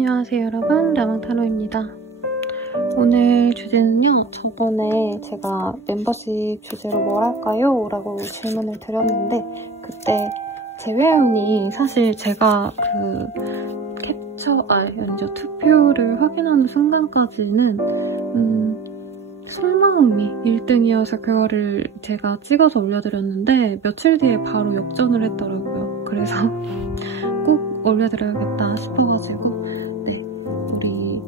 안녕하세요 여러분, 라망타로입니다. 오늘 주제는요, 저번에 제가 멤버십 주제로 뭘 할까요? 라고 질문을 드렸는데 그때 재회원이 사실 제가 먼저 투표를 확인하는 순간까지는 속마음이 1등이어서 그거를 제가 찍어서 올려드렸는데 며칠 뒤에 바로 역전을 했더라고요. 그래서 꼭 올려드려야겠다 싶어가지고 우리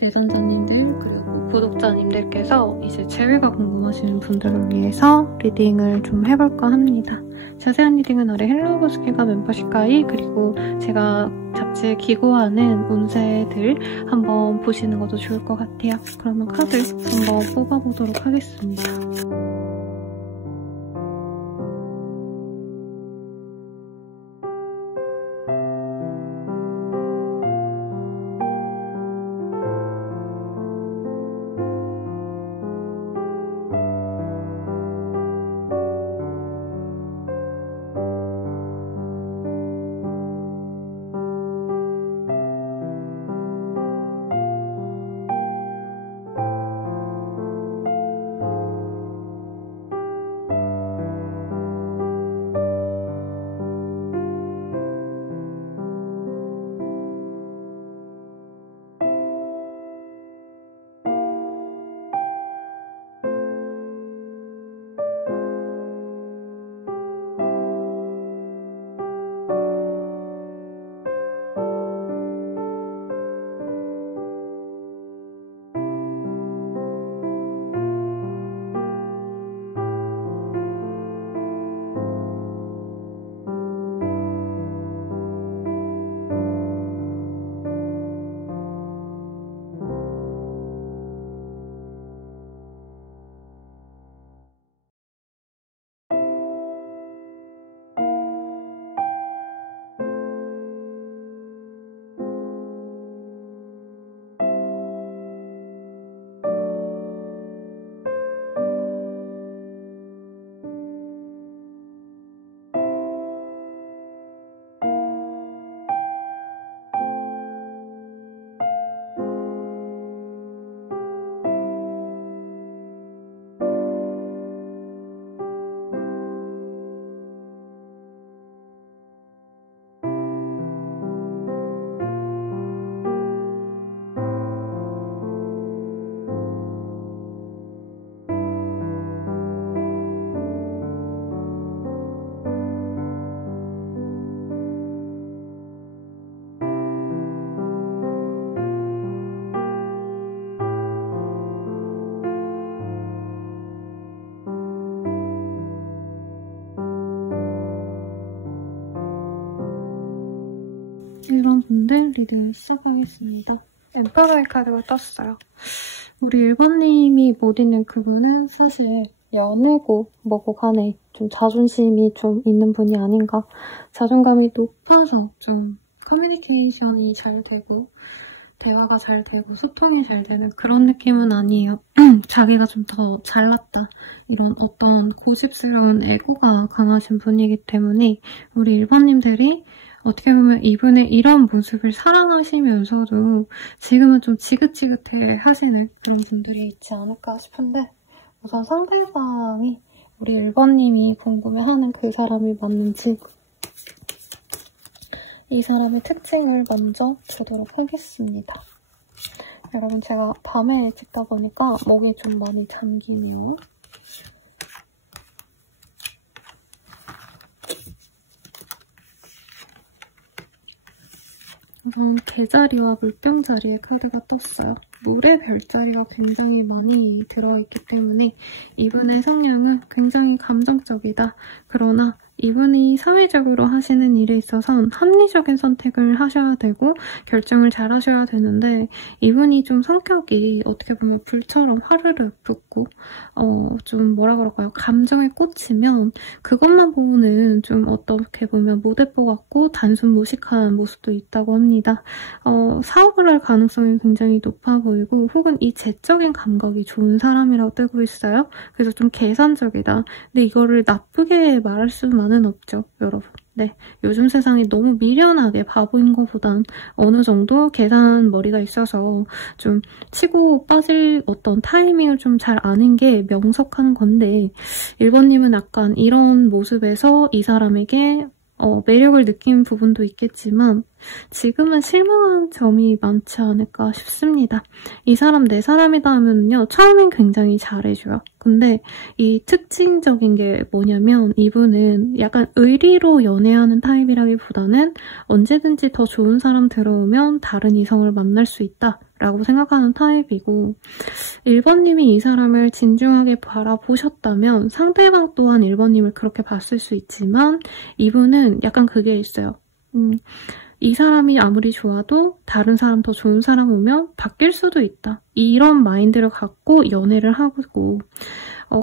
내전자님들 그리고 구독자님들께서 이제 재회가 궁금하시는 분들을 위해서 리딩을 좀 해볼까 합니다. 자세한 리딩은 아래 헬로우버스킬과 멤버십 가입 그리고 제가 잡지에 기고하는 운세들 한번 보시는 것도 좋을 것 같아요. 그러면 카드 한번 뽑아보도록 하겠습니다. 이런 분들 리딩을 시작하겠습니다. 엠퍼러의 카드가 떴어요. 우리 1번님이 못 있는 그분은 사실 연애고 뭐고 간에 좀 자존심이 좀 있는 분이 아닌가. 자존감이 높아서 좀 커뮤니케이션이 잘 되고 대화가 잘 되고 소통이 잘 되는 그런 느낌은 아니에요. 자기가 좀 더 잘났다. 이런 어떤 고집스러운 에고가 강하신 분이기 때문에 우리 1번님들이 어떻게 보면 이분의 이런 모습을 사랑하시면서도 지금은 좀 지긋지긋해 하시는 그런 분들이 있지 않을까 싶은데 우선 상대방이 우리 1번님이 궁금해하는 그 사람이 맞는지 이 사람의 특징을 먼저 보도록 하겠습니다. 여러분 제가 밤에 찍다 보니까 목이 좀 많이 잠기네요. 우선 개자리와 물병자리의 카드가 떴어요. 물의 별자리가 굉장히 많이 들어있기 때문에 이분의 성향은 굉장히 감정적이다. 그러나 이분이 사회적으로 하시는 일에 있어선 합리적인 선택을 하셔야 되고 결정을 잘 하셔야 되는데 이분이 좀 성격이 어떻게 보면 불처럼 화르르 붙고 좀 뭐라 그럴까요? 감정에 꽂히면 그것만 보고는 좀 어떻게 보면 무대뽀 같고 단순 무식한 모습도 있다고 합니다. 사업을 할 가능성이 굉장히 높아 보이고 혹은 이 재적인 감각이 좋은 사람이라고 뜨고 있어요. 그래서 좀 계산적이다. 근데 이거를 나쁘게 말할 수만은 없죠, 여러분. 네, 요즘 세상이 너무 미련하게 바보인 것보단 어느 정도 계산 머리가 있어서 좀 치고 빠질 어떤 타이밍을 좀 잘 아는 게 명석한 건데 1번님은 약간 이런 모습에서 이 사람에게 매력을 느낀 부분도 있겠지만 지금은 실망한 점이 많지 않을까 싶습니다. 이 사람 내 사람이다 하면요. 처음엔 굉장히 잘해줘요. 근데 이 특징적인 게 뭐냐면 이분은 약간 의리로 연애하는 타입이라기보다는 언제든지 더 좋은 사람 들어오면 다른 이성을 만날 수 있다. 라고 생각하는 타입이고 1번님이 이 사람을 진중하게 바라보셨다면 상대방 또한 1번님을 그렇게 봤을 수 있지만 이분은 약간 그게 있어요. 이 사람이 아무리 좋아도 다른 사람 더 좋은 사람 오면 바뀔 수도 있다. 이런 마인드를 갖고 연애를 하고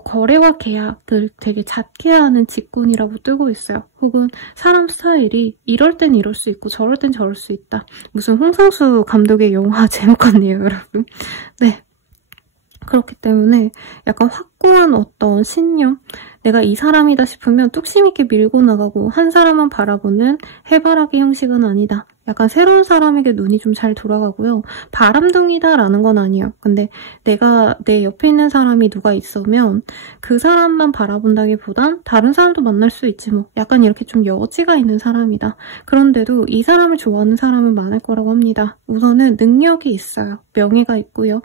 거래와 계약을 되게 잦게 하는 직군이라고 뜨고 있어요. 혹은 사람 스타일이 이럴 땐 이럴 수 있고 저럴 땐 저럴 수 있다. 무슨 홍상수 감독의 영화 제목 같네요, 여러분. 네. 그렇기 때문에 약간 확고한 어떤 신념, 내가 이 사람이다 싶으면 뚝심 있게 밀고 나가고 한 사람만 바라보는 해바라기 형식은 아니다. 약간 새로운 사람에게 눈이 좀 잘 돌아가고요. 바람둥이다라는 건 아니에요. 근데 내가 내 옆에 있는 사람이 누가 있으면 그 사람만 바라본다기보단 다른 사람도 만날 수 있지 뭐. 약간 이렇게 좀 여지가 있는 사람이다. 그런데도 이 사람을 좋아하는 사람은 많을 거라고 합니다. 우선은 능력이 있어요. 명예가 있고요.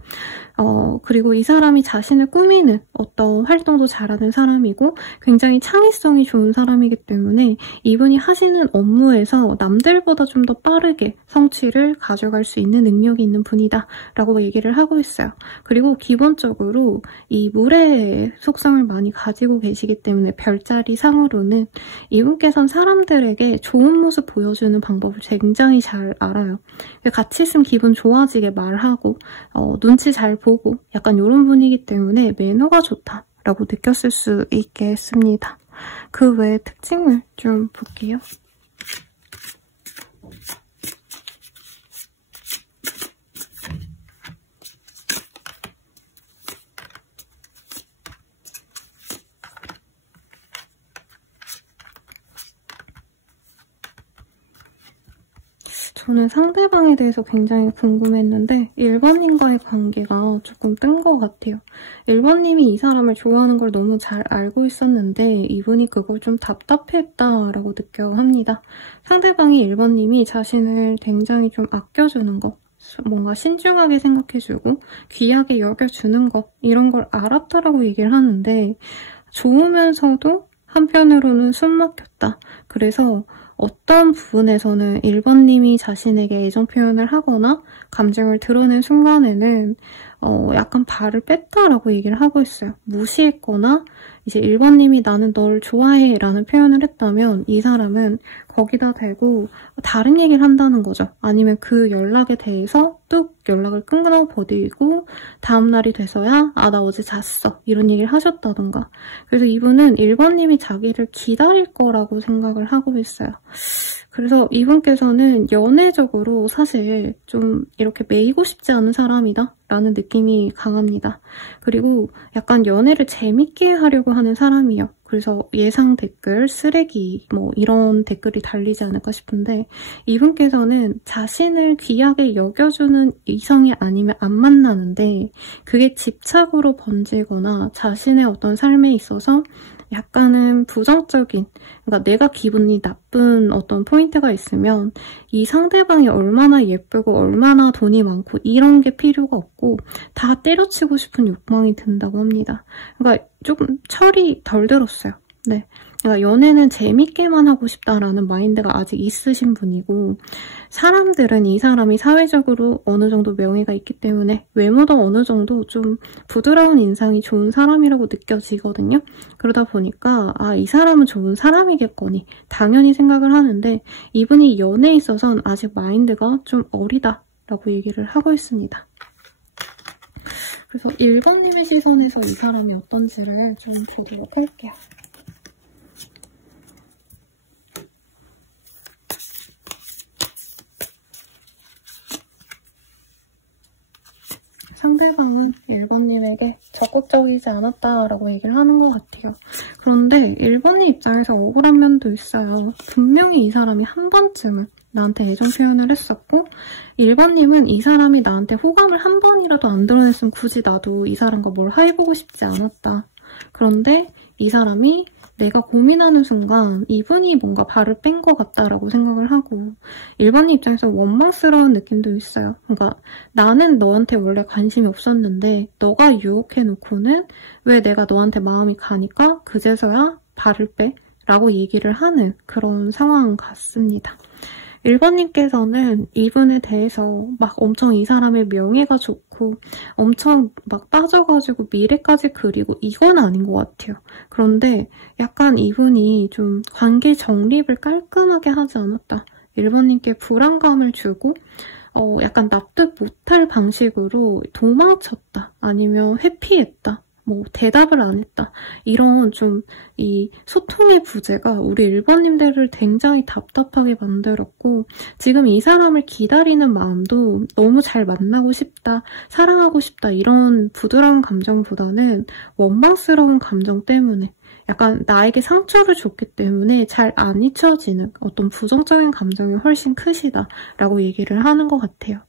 그리고 이 사람이 자신을 꾸미는 어떤 활동도 잘하는 사람이고 굉장히 창의성이 좋은 사람이기 때문에 이분이 하시는 업무에서 남들보다 좀 더 빠르게 성취를 가져갈 수 있는 능력이 있는 분이다 라고 얘기를 하고 있어요. 그리고 기본적으로 이 물의 속성을 많이 가지고 계시기 때문에 별자리 상으로는 이분께서는 사람들에게 좋은 모습 보여주는 방법을 굉장히 잘 알아요. 같이 있으면 기분 좋아지게 말하고 눈치 잘 보고 약간 이런 분이기 때문에 매너가 좋다라고 느꼈을 수 있겠습니다. 그 외의 특징을 좀 볼게요. 저는 상대방에 대해서 굉장히 궁금했는데 1번님과의 관계가 조금 뜬 것 같아요. 1번님이 이 사람을 좋아하는 걸 너무 잘 알고 있었는데 이분이 그걸 좀 답답했다라고 느껴 합니다. 상대방이 1번님이 자신을 굉장히 좀 아껴주는 거, 뭔가 신중하게 생각해주고 귀하게 여겨주는 거 이런 걸 알았다라고 얘기를 하는데 좋으면서도 한편으로는 숨 막혔다. 그래서 어떤 부분에서는 1번님이 자신에게 애정 표현을 하거나 감정을 드러낸 순간에는 약간 발을 뺐다라고 얘기를 하고 있어요. 무시했거나 이제 1번님이 나는 널 좋아해 라는 표현을 했다면 이 사람은 거기다 대고 다른 얘기를 한다는 거죠. 아니면 그 연락에 대해서 뚝 연락을 끊어버리고 다음날이 돼서야 나 어제 잤어 이런 얘기를 하셨다던가. 그래서 이분은 1번님이 자기를 기다릴 거라고 생각을 하고 있어요. 그래서 이분께서는 연애적으로 사실 좀 이렇게 매이고 싶지 않은 사람이다 라는 느낌이 강합니다. 그리고 약간 연애를 재밌게 하려고 하는 사람이에요. 그래서 예상 댓글, 쓰레기 뭐 이런 댓글이 달리지 않을까 싶은데 이분께서는 자신을 귀하게 여겨주는 이성이 아니면 안 만나는데 그게 집착으로 번지거나 자신의 어떤 삶에 있어서 약간은 부정적인, 그러니까 내가 기분이 나쁜 어떤 포인트가 있으면 이 상대방이 얼마나 예쁘고 얼마나 돈이 많고 이런 게 필요가 없고 다 때려치고 싶은 욕망이 든다고 합니다. 그러니까 조금 철이 덜 들었어요. 네. 그러니까 연애는 재밌게만 하고 싶다라는 마인드가 아직 있으신 분이고 사람들은 이 사람이 사회적으로 어느 정도 명예가 있기 때문에 외모도 어느 정도 좀 부드러운 인상이 좋은 사람이라고 느껴지거든요. 그러다 보니까 이 사람은 좋은 사람이겠거니 당연히 생각을 하는데 이분이 연애에 있어서는 아직 마인드가 좀 어리다라고 얘기를 하고 있습니다. 그래서 1번님의 시선에서 이 사람이 어떤지를 좀 보도록 할게요. 상대방은 1번님에게 적극적이지 않았다라고 얘기를 하는 것 같아요. 그런데 1번님 입장에서 억울한 면도 있어요. 분명히 이 사람이 한 번쯤은 나한테 애정 표현을 했었고 1번님은 이 사람이 나한테 호감을 한 번이라도 안 드러냈으면 굳이 나도 이 사람과 뭘 해보고 싶지 않았다. 그런데 이 사람이 내가 고민하는 순간 이분이 뭔가 발을 뺀 것 같다라고 생각을 하고 1번님 입장에서 원망스러운 느낌도 있어요. 그러니까 나는 너한테 원래 관심이 없었는데 너가 유혹해놓고는 왜 내가 너한테 마음이 가니까 그제서야 발을 빼? 라고 얘기를 하는 그런 상황 같습니다. 1번님께서는 이분에 대해서 막 엄청 이 사람의 명예가 좋고 엄청 막 빠져가지고 미래까지 그리고 이건 아닌 것 같아요. 그런데 약간 이분이 좀 관계 정립을 깔끔하게 하지 않았다. 1번님께 불안감을 주고 약간 납득 못할 방식으로 도망쳤다. 아니면 회피했다. 뭐 대답을 안 했다. 이런 좀 이 소통의 부재가 우리 1번님들을 굉장히 답답하게 만들었고 지금 이 사람을 기다리는 마음도 너무 잘 만나고 싶다, 사랑하고 싶다 이런 부드러운 감정보다는 원망스러운 감정 때문에 약간 나에게 상처를 줬기 때문에 잘 안 잊혀지는 어떤 부정적인 감정이 훨씬 크시다라고 얘기를 하는 것 같아요.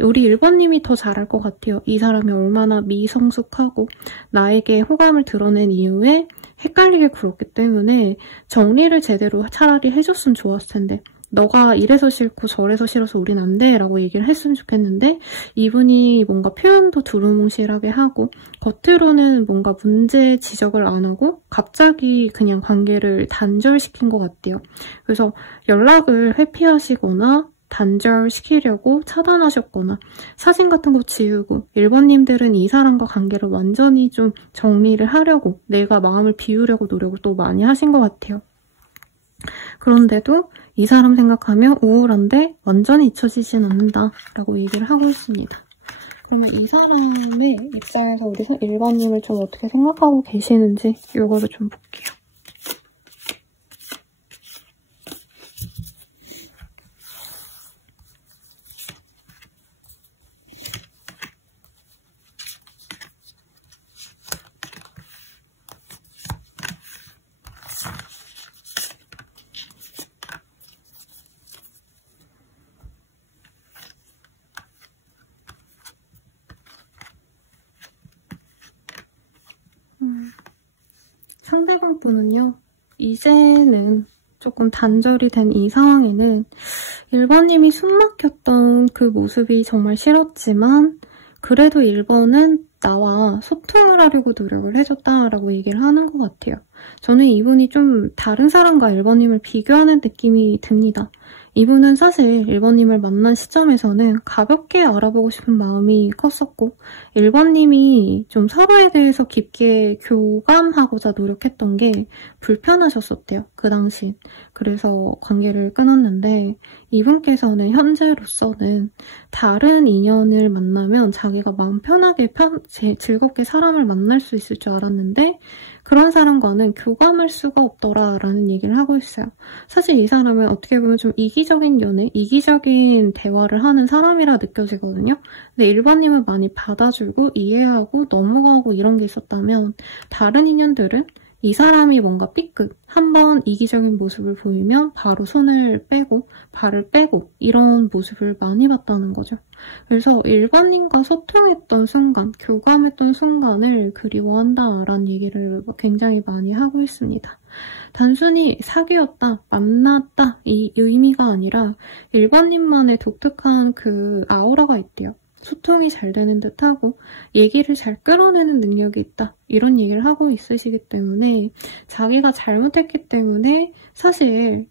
우리 1번님이 더 잘할 것 같아요. 이 사람이 얼마나 미성숙하고 나에게 호감을 드러낸 이후에 헷갈리게 굴었기 때문에 정리를 제대로 차라리 해줬으면 좋았을 텐데 너가 이래서 싫고 저래서 싫어서 우린 안 돼 라고 얘기를 했으면 좋겠는데 이분이 뭔가 표현도 두루뭉실하게 하고 겉으로는 뭔가 문제 지적을 안 하고 갑자기 그냥 관계를 단절시킨 것 같아요. 그래서 연락을 회피하시거나 단절시키려고 차단하셨거나 사진 같은 거 지우고 1번님들은 이 사람과 관계를 완전히 좀 정리를 하려고 내가 마음을 비우려고 노력을 또 많이 하신 것 같아요. 그런데도 이 사람 생각하면 우울한데 완전히 잊혀지진 않는다라고 얘기를 하고 있습니다. 그러면 이 사람의 입장에서 우리 1번님을 좀 어떻게 생각하고 계시는지 이거를 좀 볼게요. 상대방 분은요, 이제는 조금 단절이 된 이 상황에는 1번님이 숨막혔던 그 모습이 정말 싫었지만 그래도 1번은 나와 소통을 하려고 노력을 해줬다라고 얘기를 하는 것 같아요. 저는 이분이 좀 다른 사람과 1번님을 비교하는 느낌이 듭니다. 이분은 사실 1번님을 만난 시점에서는 가볍게 알아보고 싶은 마음이 컸었고 1번님이 좀 서로에 대해서 깊게 교감하고자 노력했던 게 불편하셨었대요. 그 당시. 그래서 관계를 끊었는데 이분께서는 현재로서는 다른 인연을 만나면 자기가 마음 편하게 즐겁게 사람을 만날 수 있을 줄 알았는데 그런 사람과는 교감할 수가 없더라라는 얘기를 하고 있어요. 사실 이 사람은 어떻게 보면 좀 이기적인 연애, 이기적인 대화를 하는 사람이라 느껴지거든요. 근데 1번님은 많이 받아주고 이해하고 넘어가고 이런 게 있었다면 다른 인연들은 이 사람이 뭔가 삐끗, 한번 이기적인 모습을 보이면 바로 손을 빼고 발을 빼고 이런 모습을 많이 봤다는 거죠. 그래서 1번님과 소통했던 순간, 교감했던 순간을 그리워한다라는 얘기를 굉장히 많이 하고 있습니다. 단순히 사귀었다, 만났다 이 의미가 아니라 1번님만의 독특한 그 아우라가 있대요. 소통이 잘 되는 듯하고 얘기를 잘 끌어내는 능력이 있다. 이런 얘기를 하고 있으시기 때문에 자기가 잘못했기 때문에 사실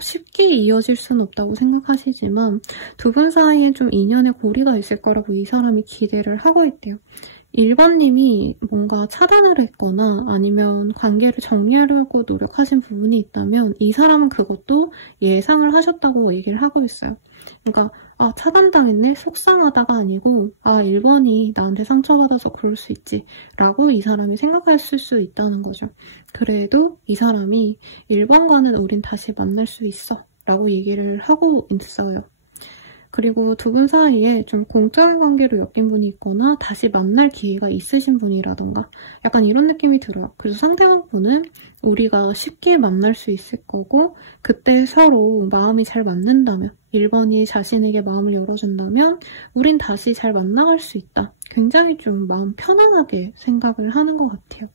쉽게 이어질 수는 없다고 생각하시지만 두 분 사이에 좀 인연의 고리가 있을 거라고 이 사람이 기대를 하고 있대요. 1번님이 뭔가 차단을 했거나 아니면 관계를 정리하려고 노력하신 부분이 있다면 이 사람은 그것도 예상을 하셨다고 얘기를 하고 있어요. 그러니까 차단당했네? 속상하다가 아니고 1번이 나한테 상처받아서 그럴 수 있지 라고 이 사람이 생각했을 수 있다는 거죠. 그래도 이 사람이 1번과는 우린 다시 만날 수 있어 라고 얘기를 하고 있어요. 그리고 두 분 사이에 좀 공적인 관계로 엮인 분이 있거나 다시 만날 기회가 있으신 분이라던가 약간 이런 느낌이 들어요. 그래서 상대방 분은 우리가 쉽게 만날 수 있을 거고 그때 서로 마음이 잘 맞는다면 1번이 자신에게 마음을 열어준다면 우린 다시 잘 만나갈 수 있다. 굉장히 좀 마음 편안하게 생각을 하는 것 같아요.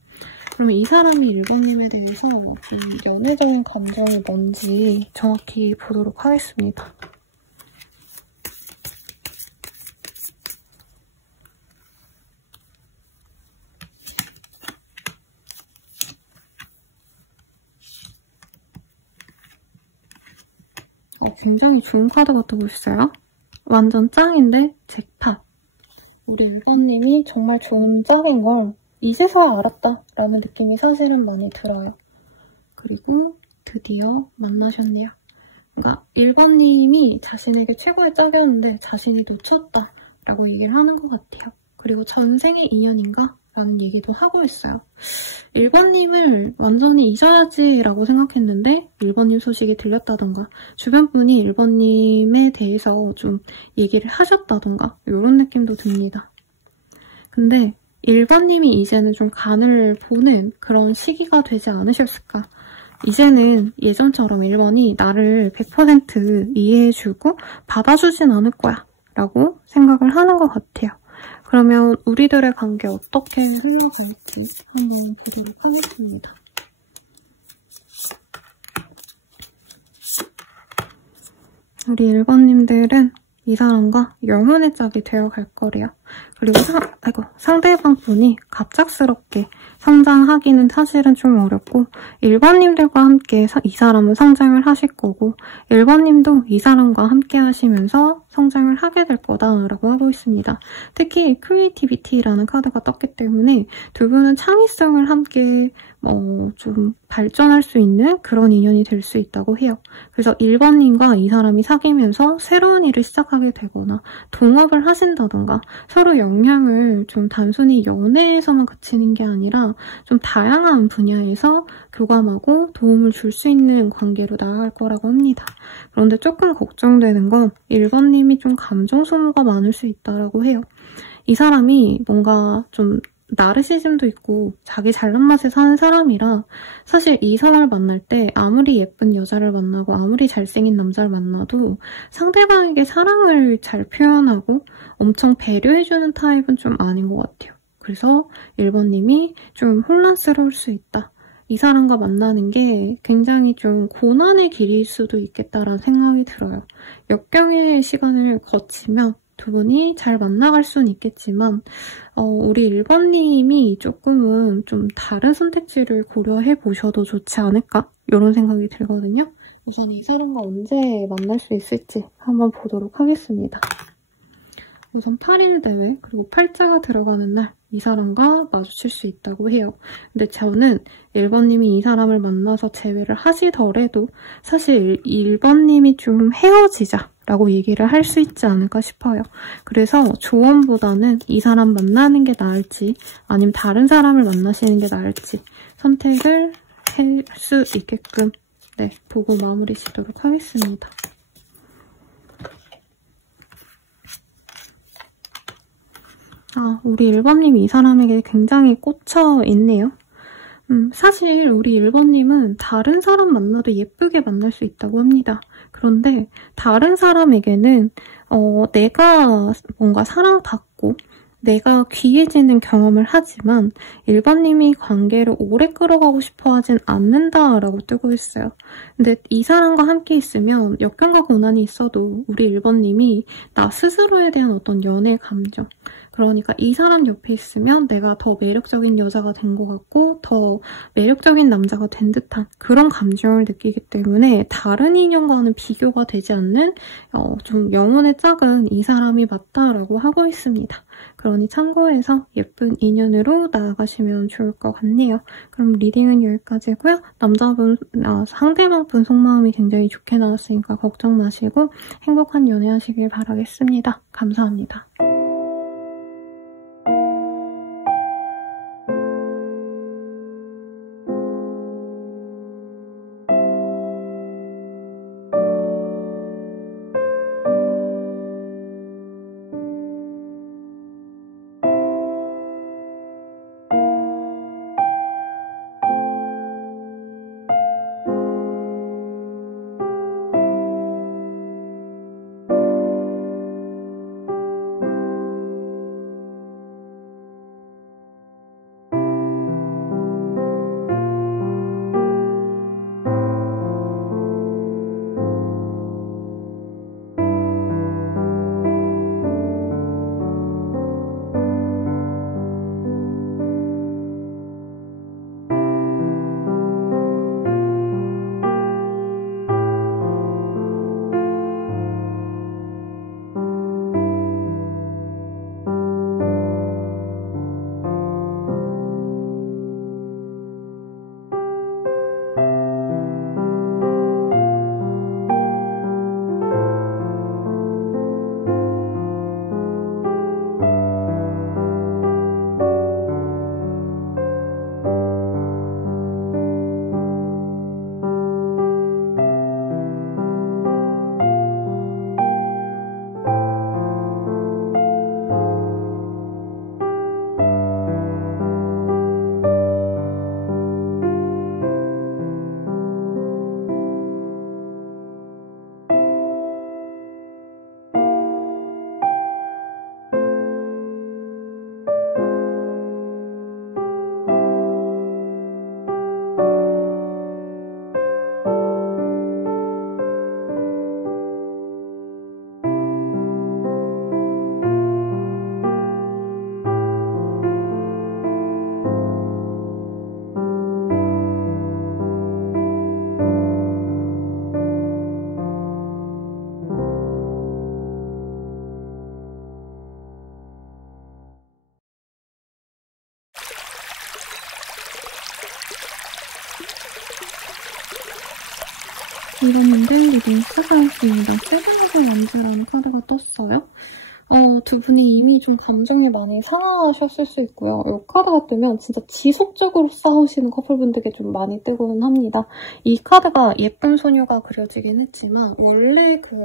그러면 이 사람이 1번님에 대해서 이 연애적인 감정이 뭔지 정확히 보도록 하겠습니다. 굉장히 좋은 카드가 뜨고 있어요. 완전 짱인데 잭팟. 우리 1번님이 정말 좋은 짝인 걸 이제서야 알았다 라는 느낌이 사실은 많이 들어요. 그리고 드디어 만나셨네요. 그러니까 1번님이 자신에게 최고의 짝이었는데 자신이 놓쳤다 라고 얘기를 하는 것 같아요. 그리고 전생의 인연인가? 라는 얘기도 하고 있어요. 1번님을 완전히 잊어야지 라고 생각했는데 1번님 소식이 들렸다던가 주변 분이 1번님에 대해서 좀 얘기를 하셨다던가 이런 느낌도 듭니다. 근데 1번님이 이제는 좀 간을 보는 그런 시기가 되지 않으셨을까? 이제는 예전처럼 1번이 나를 100% 이해해주고 받아주진 않을 거야 라고 생각을 하는 것 같아요. 그러면 우리들의 관계 어떻게 흘러갈지 한번 보도록 하겠습니다. 우리 1번님들은 이 사람과 영혼의 짝이 되어갈 거래요. 그리고 상대방 분이 갑작스럽게 성장하기는 사실은 좀 어렵고 1번님들과 함께 이 사람은 성장을 하실 거고 1번님도 이 사람과 함께 하시면서 성장을 하게 될 거다라고 하고 있습니다. 특히 크리에이티비티라는 카드가 떴기 때문에 두 분은 창의성을 함께 좀 발전할 수 있는 그런 인연이 될 수 있다고 해요. 그래서 1번님과 이 사람이 사귀면서 새로운 일을 시작하게 되거나 동업을 하신다던가 서로 역량을 좀 단순히 연애에서만 그치는 게 아니라 좀 다양한 분야에서 교감하고 도움을 줄 수 있는 관계로 나아갈 거라고 합니다. 그런데 조금 걱정되는 건 1번님이 좀 감정 소모가 많을 수 있다고 해요. 이 사람이 뭔가 좀 나르시즘도 있고 자기 잘난 맛에 사는 사람이라 사실 이 사람을 만날 때 아무리 예쁜 여자를 만나고 아무리 잘생긴 남자를 만나도 상대방에게 사랑을 잘 표현하고 엄청 배려해주는 타입은 좀 아닌 것 같아요. 그래서 1번님이 좀 혼란스러울 수 있다. 이 사람과 만나는 게 굉장히 좀 고난의 길일 수도 있겠다라는 생각이 들어요. 역경의 시간을 거치면 두 분이 잘 만나갈 수는 있겠지만 우리 1번님이 조금은 좀 다른 선택지를 고려해 보셔도 좋지 않을까? 이런 생각이 들거든요. 우선 이 사람과 언제 만날 수 있을지 한번 보도록 하겠습니다. 우선 8일 대회 그리고 팔자가 들어가는 날 이 사람과 마주칠 수 있다고 해요. 근데 저는 1번님이 이 사람을 만나서 재회를 하시더라도 사실 1번님이 좀 헤어지자 라고 얘기를 할 수 있지 않을까 싶어요. 그래서 조언보다는 이 사람 만나는 게 나을지 아니면 다른 사람을 만나시는 게 나을지 선택을 할 수 있게끔 보고 마무리 지도록 하겠습니다. 우리 1번님이 이 사람에게 굉장히 꽂혀 있네요. 사실 우리 1번님은 다른 사람 만나도 예쁘게 만날 수 있다고 합니다. 그런데 다른 사람에게는 내가 뭔가 사랑받고 내가 귀해지는 경험을 하지만 1번님이 관계를 오래 끌어가고 싶어 하진 않는다라고 뜨고 있어요. 근데 이 사람과 함께 있으면 역경과 고난이 있어도 우리 1번님이 나 스스로에 대한 어떤 연애 감정 그러니까 이 사람 옆에 있으면 내가 더 매력적인 여자가 된 것 같고 더 매력적인 남자가 된 듯한 그런 감정을 느끼기 때문에 다른 인연과는 비교가 되지 않는 좀 영혼의 짝은 이 사람이 맞다라고 하고 있습니다. 그러니 참고해서 예쁜 인연으로 나아가시면 좋을 것 같네요. 그럼 리딩은 여기까지고요. 상대방 분 속마음이 굉장히 좋게 나왔으니까 걱정 마시고 행복한 연애하시길 바라겠습니다. 감사합니다. 이번인데 리딩 시작하겠습니다. 세븐업의 원즈라는 카드가 떴어요. 두 분이 이미 좀 감정이 많이 상하셨을 수 있고요. 이 카드가 뜨면 진짜 지속적으로 싸우시는 커플분들께 좀 많이 뜨고는 합니다. 이 카드가 예쁜 소녀가 그려지긴 했지만 원래 그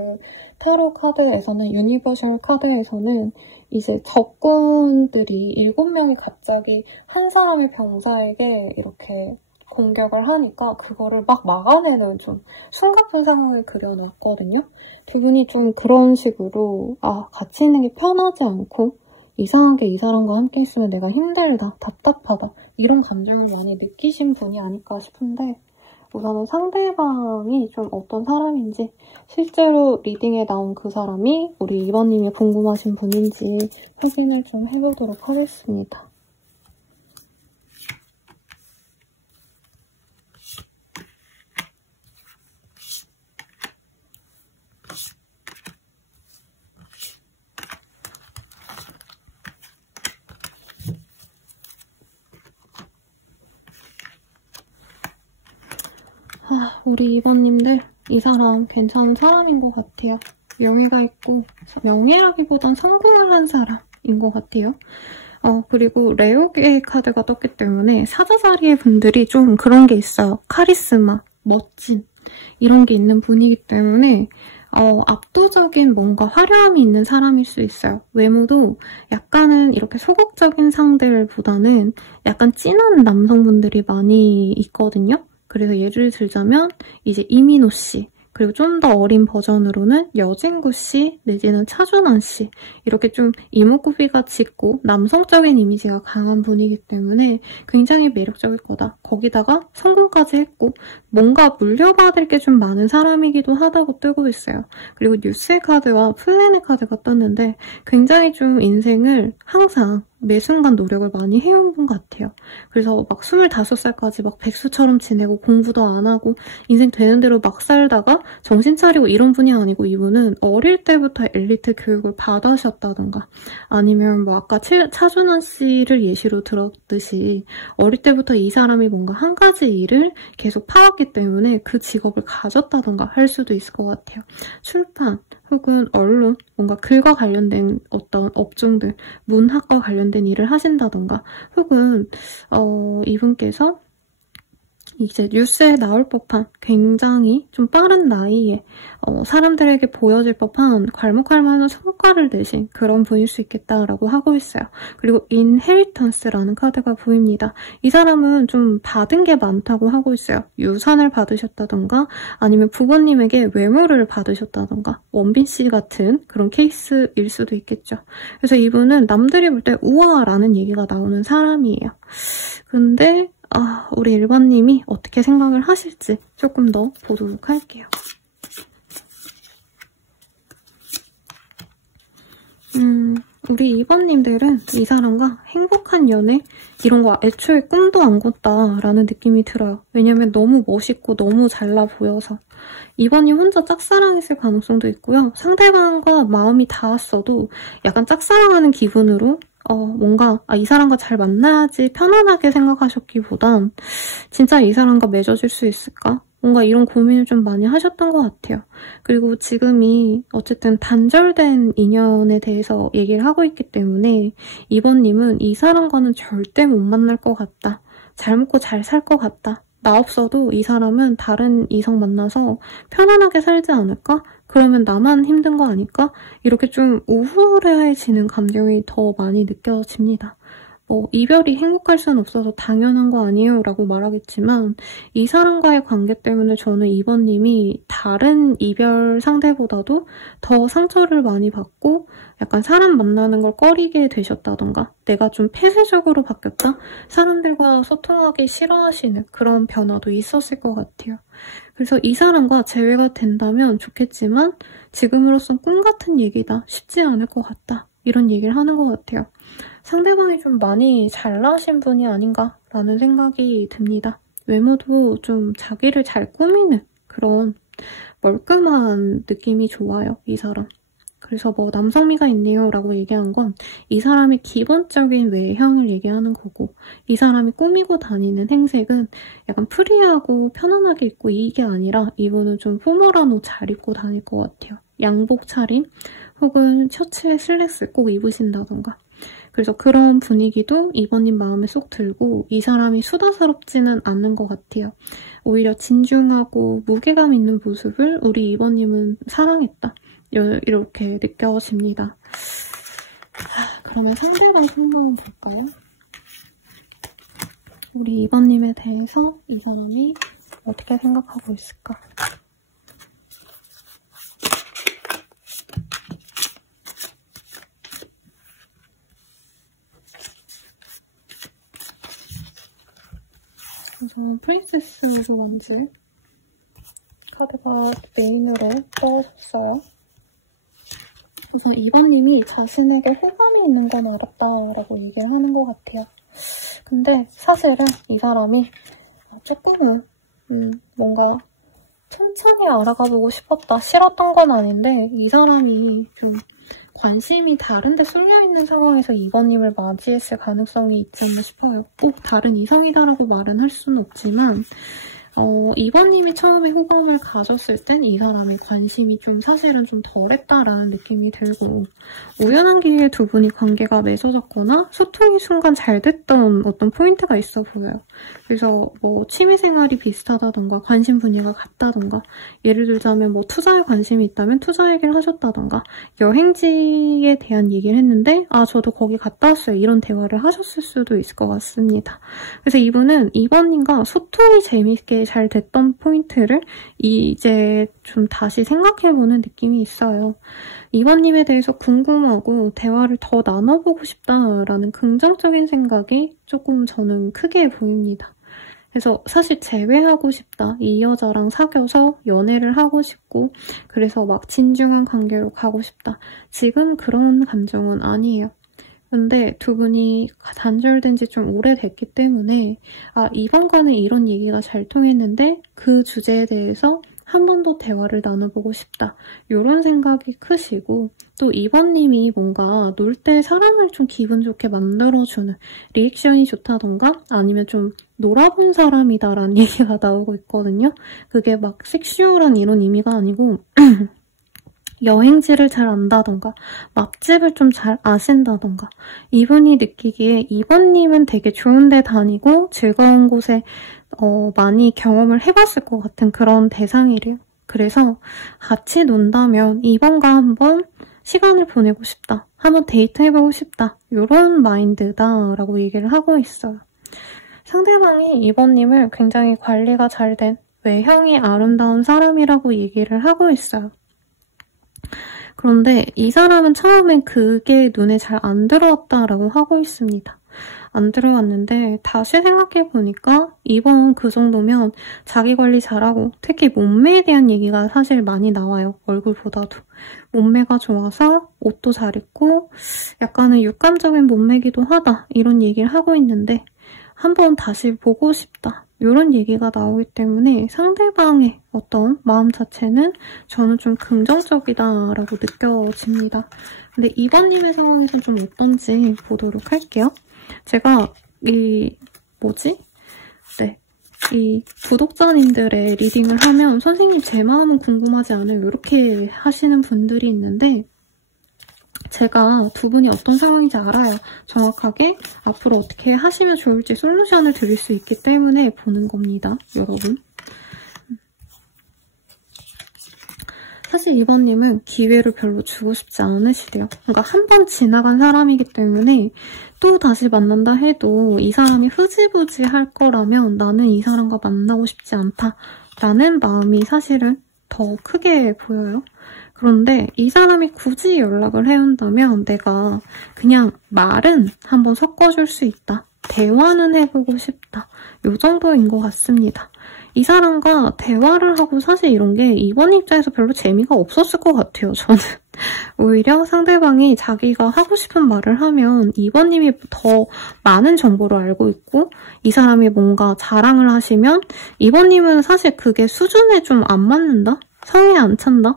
타로 카드에서는 유니버셜 카드에서는 이제 적군들이 7명이 갑자기 한 사람의 병사에게 이렇게 공격을 하니까 그거를 막 막아내는 좀 숨가쁜 상황을 그려놨거든요. 두 분이 좀 그런 식으로 같이 있는 게 편하지 않고 이상하게 이 사람과 함께 있으면 내가 힘들다, 답답하다 이런 감정을 많이 느끼신 분이 아닐까 싶은데 우선은 상대방이 좀 어떤 사람인지 실제로 리딩에 나온 그 사람이 우리 이번님이 궁금하신 분인지 확인을 좀 해보도록 하겠습니다. 우리 이번님들 이 사람 괜찮은 사람인 것 같아요. 명예가 있고 명예라기보단 성공을 한 사람인 것 같아요. 그리고 레오의 카드가 떴기 때문에 사자자리의 분들이 좀 그런 게 있어요. 카리스마, 멋짐 이런 게 있는 분이기 때문에 압도적인 뭔가 화려함이 있는 사람일 수 있어요. 외모도 약간은 이렇게 소극적인 상들보다는 약간 진한 남성분들이 많이 있거든요. 그래서 예를 들자면 이제 이민호 씨, 그리고 좀 더 어린 버전으로는 여진구 씨 내지는 차준환 씨 이렇게 좀 이목구비가 짙고 남성적인 이미지가 강한 분이기 때문에 굉장히 매력적일 거다. 거기다가 성공까지 했고 뭔가 물려받을 게 좀 많은 사람이기도 하다고 뜨고 있어요. 그리고 뉴스의 카드와 플랜의 카드가 떴는데 굉장히 좀 인생을 항상 매 순간 노력을 많이 해온 분 같아요. 그래서 막 25살까지 막 백수처럼 지내고 공부도 안 하고 인생 되는 대로 막 살다가 정신 차리고 이런 분이 아니고 이분은 어릴 때부터 엘리트 교육을 받으셨다던가 아니면 뭐 아까 차준환 씨를 예시로 들었듯이 어릴 때부터 이 사람이 뭔가 한 가지 일을 계속 파왔기 때문에 그 직업을 가졌다던가 할 수도 있을 것 같아요. 출판 혹은 언론, 뭔가 글과 관련된 어떤 업종들, 문학과 관련된 일을 하신다던가 혹은 이분께서 이제 뉴스에 나올 법한 굉장히 좀 빠른 나이에 사람들에게 보여질 법한 괄목할 만한 성과를 내신 그런 분일 수 있겠다라고 하고 있어요. 그리고 인헤리턴스라는 카드가 보입니다. 이 사람은 좀 받은 게 많다고 하고 있어요. 유산을 받으셨다던가 아니면 부모님에게 외모를 받으셨다던가 원빈 씨 같은 그런 케이스일 수도 있겠죠. 그래서 이분은 남들이 볼 때 우아라는 얘기가 나오는 사람이에요. 근데 우리 1번님이 어떻게 생각을 하실지 조금 더 보도록 할게요. 우리 2번님들은 이 사람과 행복한 연애 이런 거 애초에 꿈도 안 꿨다라는 느낌이 들어요. 왜냐면 너무 멋있고 너무 잘나 보여서. 2번이 혼자 짝사랑했을 가능성도 있고요. 상대방과 마음이 닿았어도 약간 짝사랑하는 기분으로 뭔가 이 사람과 잘 만나야지 편안하게 생각하셨기보단 진짜 이 사람과 맺어질 수 있을까? 뭔가 이런 고민을 좀 많이 하셨던 것 같아요. 그리고 지금이 어쨌든 단절된 인연에 대해서 얘기를 하고 있기 때문에 2번님은 이 사람과는 절대 못 만날 것 같다. 잘 먹고 잘 살 것 같다. 나 없어도 이 사람은 다른 이성 만나서 편안하게 살지 않을까? 그러면 나만 힘든 거 아닐까? 이렇게 좀 우울해지는 감정이 더 많이 느껴집니다. 이별이 행복할 수는 없어서 당연한 거 아니에요 라고 말하겠지만 이 사람과의 관계 때문에 저는 2번님이 다른 이별 상대보다도 더 상처를 많이 받고 약간 사람 만나는 걸 꺼리게 되셨다던가 내가 좀 폐쇄적으로 바뀌었다? 사람들과 소통하기 싫어하시는 그런 변화도 있었을 것 같아요. 그래서 이 사람과 재회가 된다면 좋겠지만 지금으로선 꿈 같은 얘기다. 쉽지 않을 것 같다. 이런 얘기를 하는 것 같아요. 상대방이 좀 많이 잘나신 분이 아닌가라는 생각이 듭니다. 외모도 좀 자기를 잘 꾸미는 그런 멀끔한 느낌이 좋아요, 이 사람. 그래서 뭐 남성미가 있네요 라고 얘기한 건 이 사람의 기본적인 외형을 얘기하는 거고 이 사람이 꾸미고 다니는 행색은 약간 프리하고 편안하게 입고 이게 아니라 이분은 좀 포멀한 옷 잘 입고 다닐 것 같아요. 양복 차림 혹은 셔츠에 슬랙스 꼭 입으신다던가 그래서 그런 분위기도 2번님 마음에 쏙 들고 이 사람이 수다스럽지는 않는 것 같아요. 오히려 진중하고 무게감 있는 모습을 우리 2번님은 사랑했다. 이렇게 느껴집니다. 그러면 상대방 한번 볼까요? 우리 2번님에 대해서 이 사람이 어떻게 생각하고 있을까? 그래서 프린세스 오브 원즈 카드가 메인으로 떠졌어요. 우선 2번님이 자신에게 호감이 있는 건 알았다라고 얘기를 하는 것 같아요. 근데 사실은 이 사람이 조금은 뭔가 천천히 알아가보고 싶었다. 싫었던 건 아닌데 이 사람이 좀 관심이 다른 데 쏠려있는 상황에서 2번님을 맞이했을 가능성이 있지 않나 싶어요. 꼭 다른 이성이다라고 말은 할 수는 없지만 2번님이 처음에 호감을 가졌을 땐 이 사람의 관심이 좀 사실은 좀 덜했다라는 느낌이 들고 우연한 기회에 두 분이 관계가 맺어졌거나 소통이 순간 잘 됐던 어떤 포인트가 있어 보여요. 그래서 뭐 취미생활이 비슷하다던가 관심 분야가 같다던가 예를 들자면 뭐 투자에 관심이 있다면 투자 얘기를 하셨다던가 여행지에 대한 얘기를 했는데 아 저도 거기 갔다 왔어요. 이런 대화를 하셨을 수도 있을 것 같습니다. 그래서 이분은 2번님과 소통이 재밌게 잘 됐던 포인트를 이제 좀 다시 생각해보는 느낌이 있어요. 2번님에 대해서 궁금하고 대화를 더 나눠보고 싶다라는 긍정적인 생각이 조금 저는 크게 보입니다. 그래서 사실 재회하고 싶다. 이 여자랑 사귀어서 연애를 하고 싶고 그래서 막 진중한 관계로 가고 싶다. 지금 그런 감정은 아니에요. 근데 두 분이 단절된 지 좀 오래됐기 때문에 아 이번과는 이런 얘기가 잘 통했는데 그 주제에 대해서 한 번 더 대화를 나눠보고 싶다. 이런 생각이 크시고 또 2번님이 뭔가 놀 때 사람을 좀 기분 좋게 만들어주는 리액션이 좋다던가 아니면 좀 놀아본 사람이다라는 얘기가 나오고 있거든요. 그게 막 섹슈얼한 이런 의미가 아니고 여행지를 잘 안다던가 맛집을 좀 잘 아신다던가 이분이 느끼기에 2번님은 되게 좋은 데 다니고 즐거운 곳에 많이 경험을 해봤을 것 같은 그런 대상이래요. 그래서 같이 논다면 2번과 한번 시간을 보내고 싶다. 한번 데이트해보고 싶다. 이런 마인드다라고 얘기를 하고 있어요. 상대방이 2번님을 굉장히 관리가 잘 된 외형이 아름다운 사람이라고 얘기를 하고 있어요. 그런데 이 사람은 처음엔 그게 눈에 잘 안 들어왔다라고 하고 있습니다. 안 들어왔는데 다시 생각해보니까 이번 그 정도면 자기 관리 잘하고 특히 몸매에 대한 얘기가 사실 많이 나와요. 얼굴보다도. 몸매가 좋아서 옷도 잘 입고 약간은 육감적인 몸매기도 하다 이런 얘기를 하고 있는데 한번 다시 보고 싶다. 이런 얘기가 나오기 때문에 상대방의 어떤 마음 자체는 저는 좀 긍정적이다라고 느껴집니다. 근데 2번님의 상황에서는 좀 어떤지 보도록 할게요. 제가 이 구독자님들의 리딩을 하면 선생님 제 마음은 궁금하지 않아요. 이렇게 하시는 분들이 있는데 제가 두 분이 어떤 상황인지 알아요. 정확하게 앞으로 어떻게 하시면 좋을지 솔루션을 드릴 수 있기 때문에 보는 겁니다. 여러분. 사실 2번님은 기회를 별로 주고 싶지 않으시대요. 그러니까 한 번 지나간 사람이기 때문에 또 다시 만난다 해도 이 사람이 흐지부지 할 거라면 나는 이 사람과 만나고 싶지 않다라는 마음이 사실은 더 크게 보여요. 그런데 이 사람이 굳이 연락을 해온다면 내가 그냥 말은 한번 섞어줄 수 있다. 대화는 해보고 싶다. 요 정도인 것 같습니다. 이 사람과 대화를 하고 사실 이런 게 2번 입장에서 별로 재미가 없었을 것 같아요. 저는 오히려 상대방이 자기가 하고 싶은 말을 하면 2번님이 더 많은 정보를 알고 있고 이 사람이 뭔가 자랑을 하시면 2번님은 사실 그게 수준에 좀 안 맞는다? 성에 안 찬다?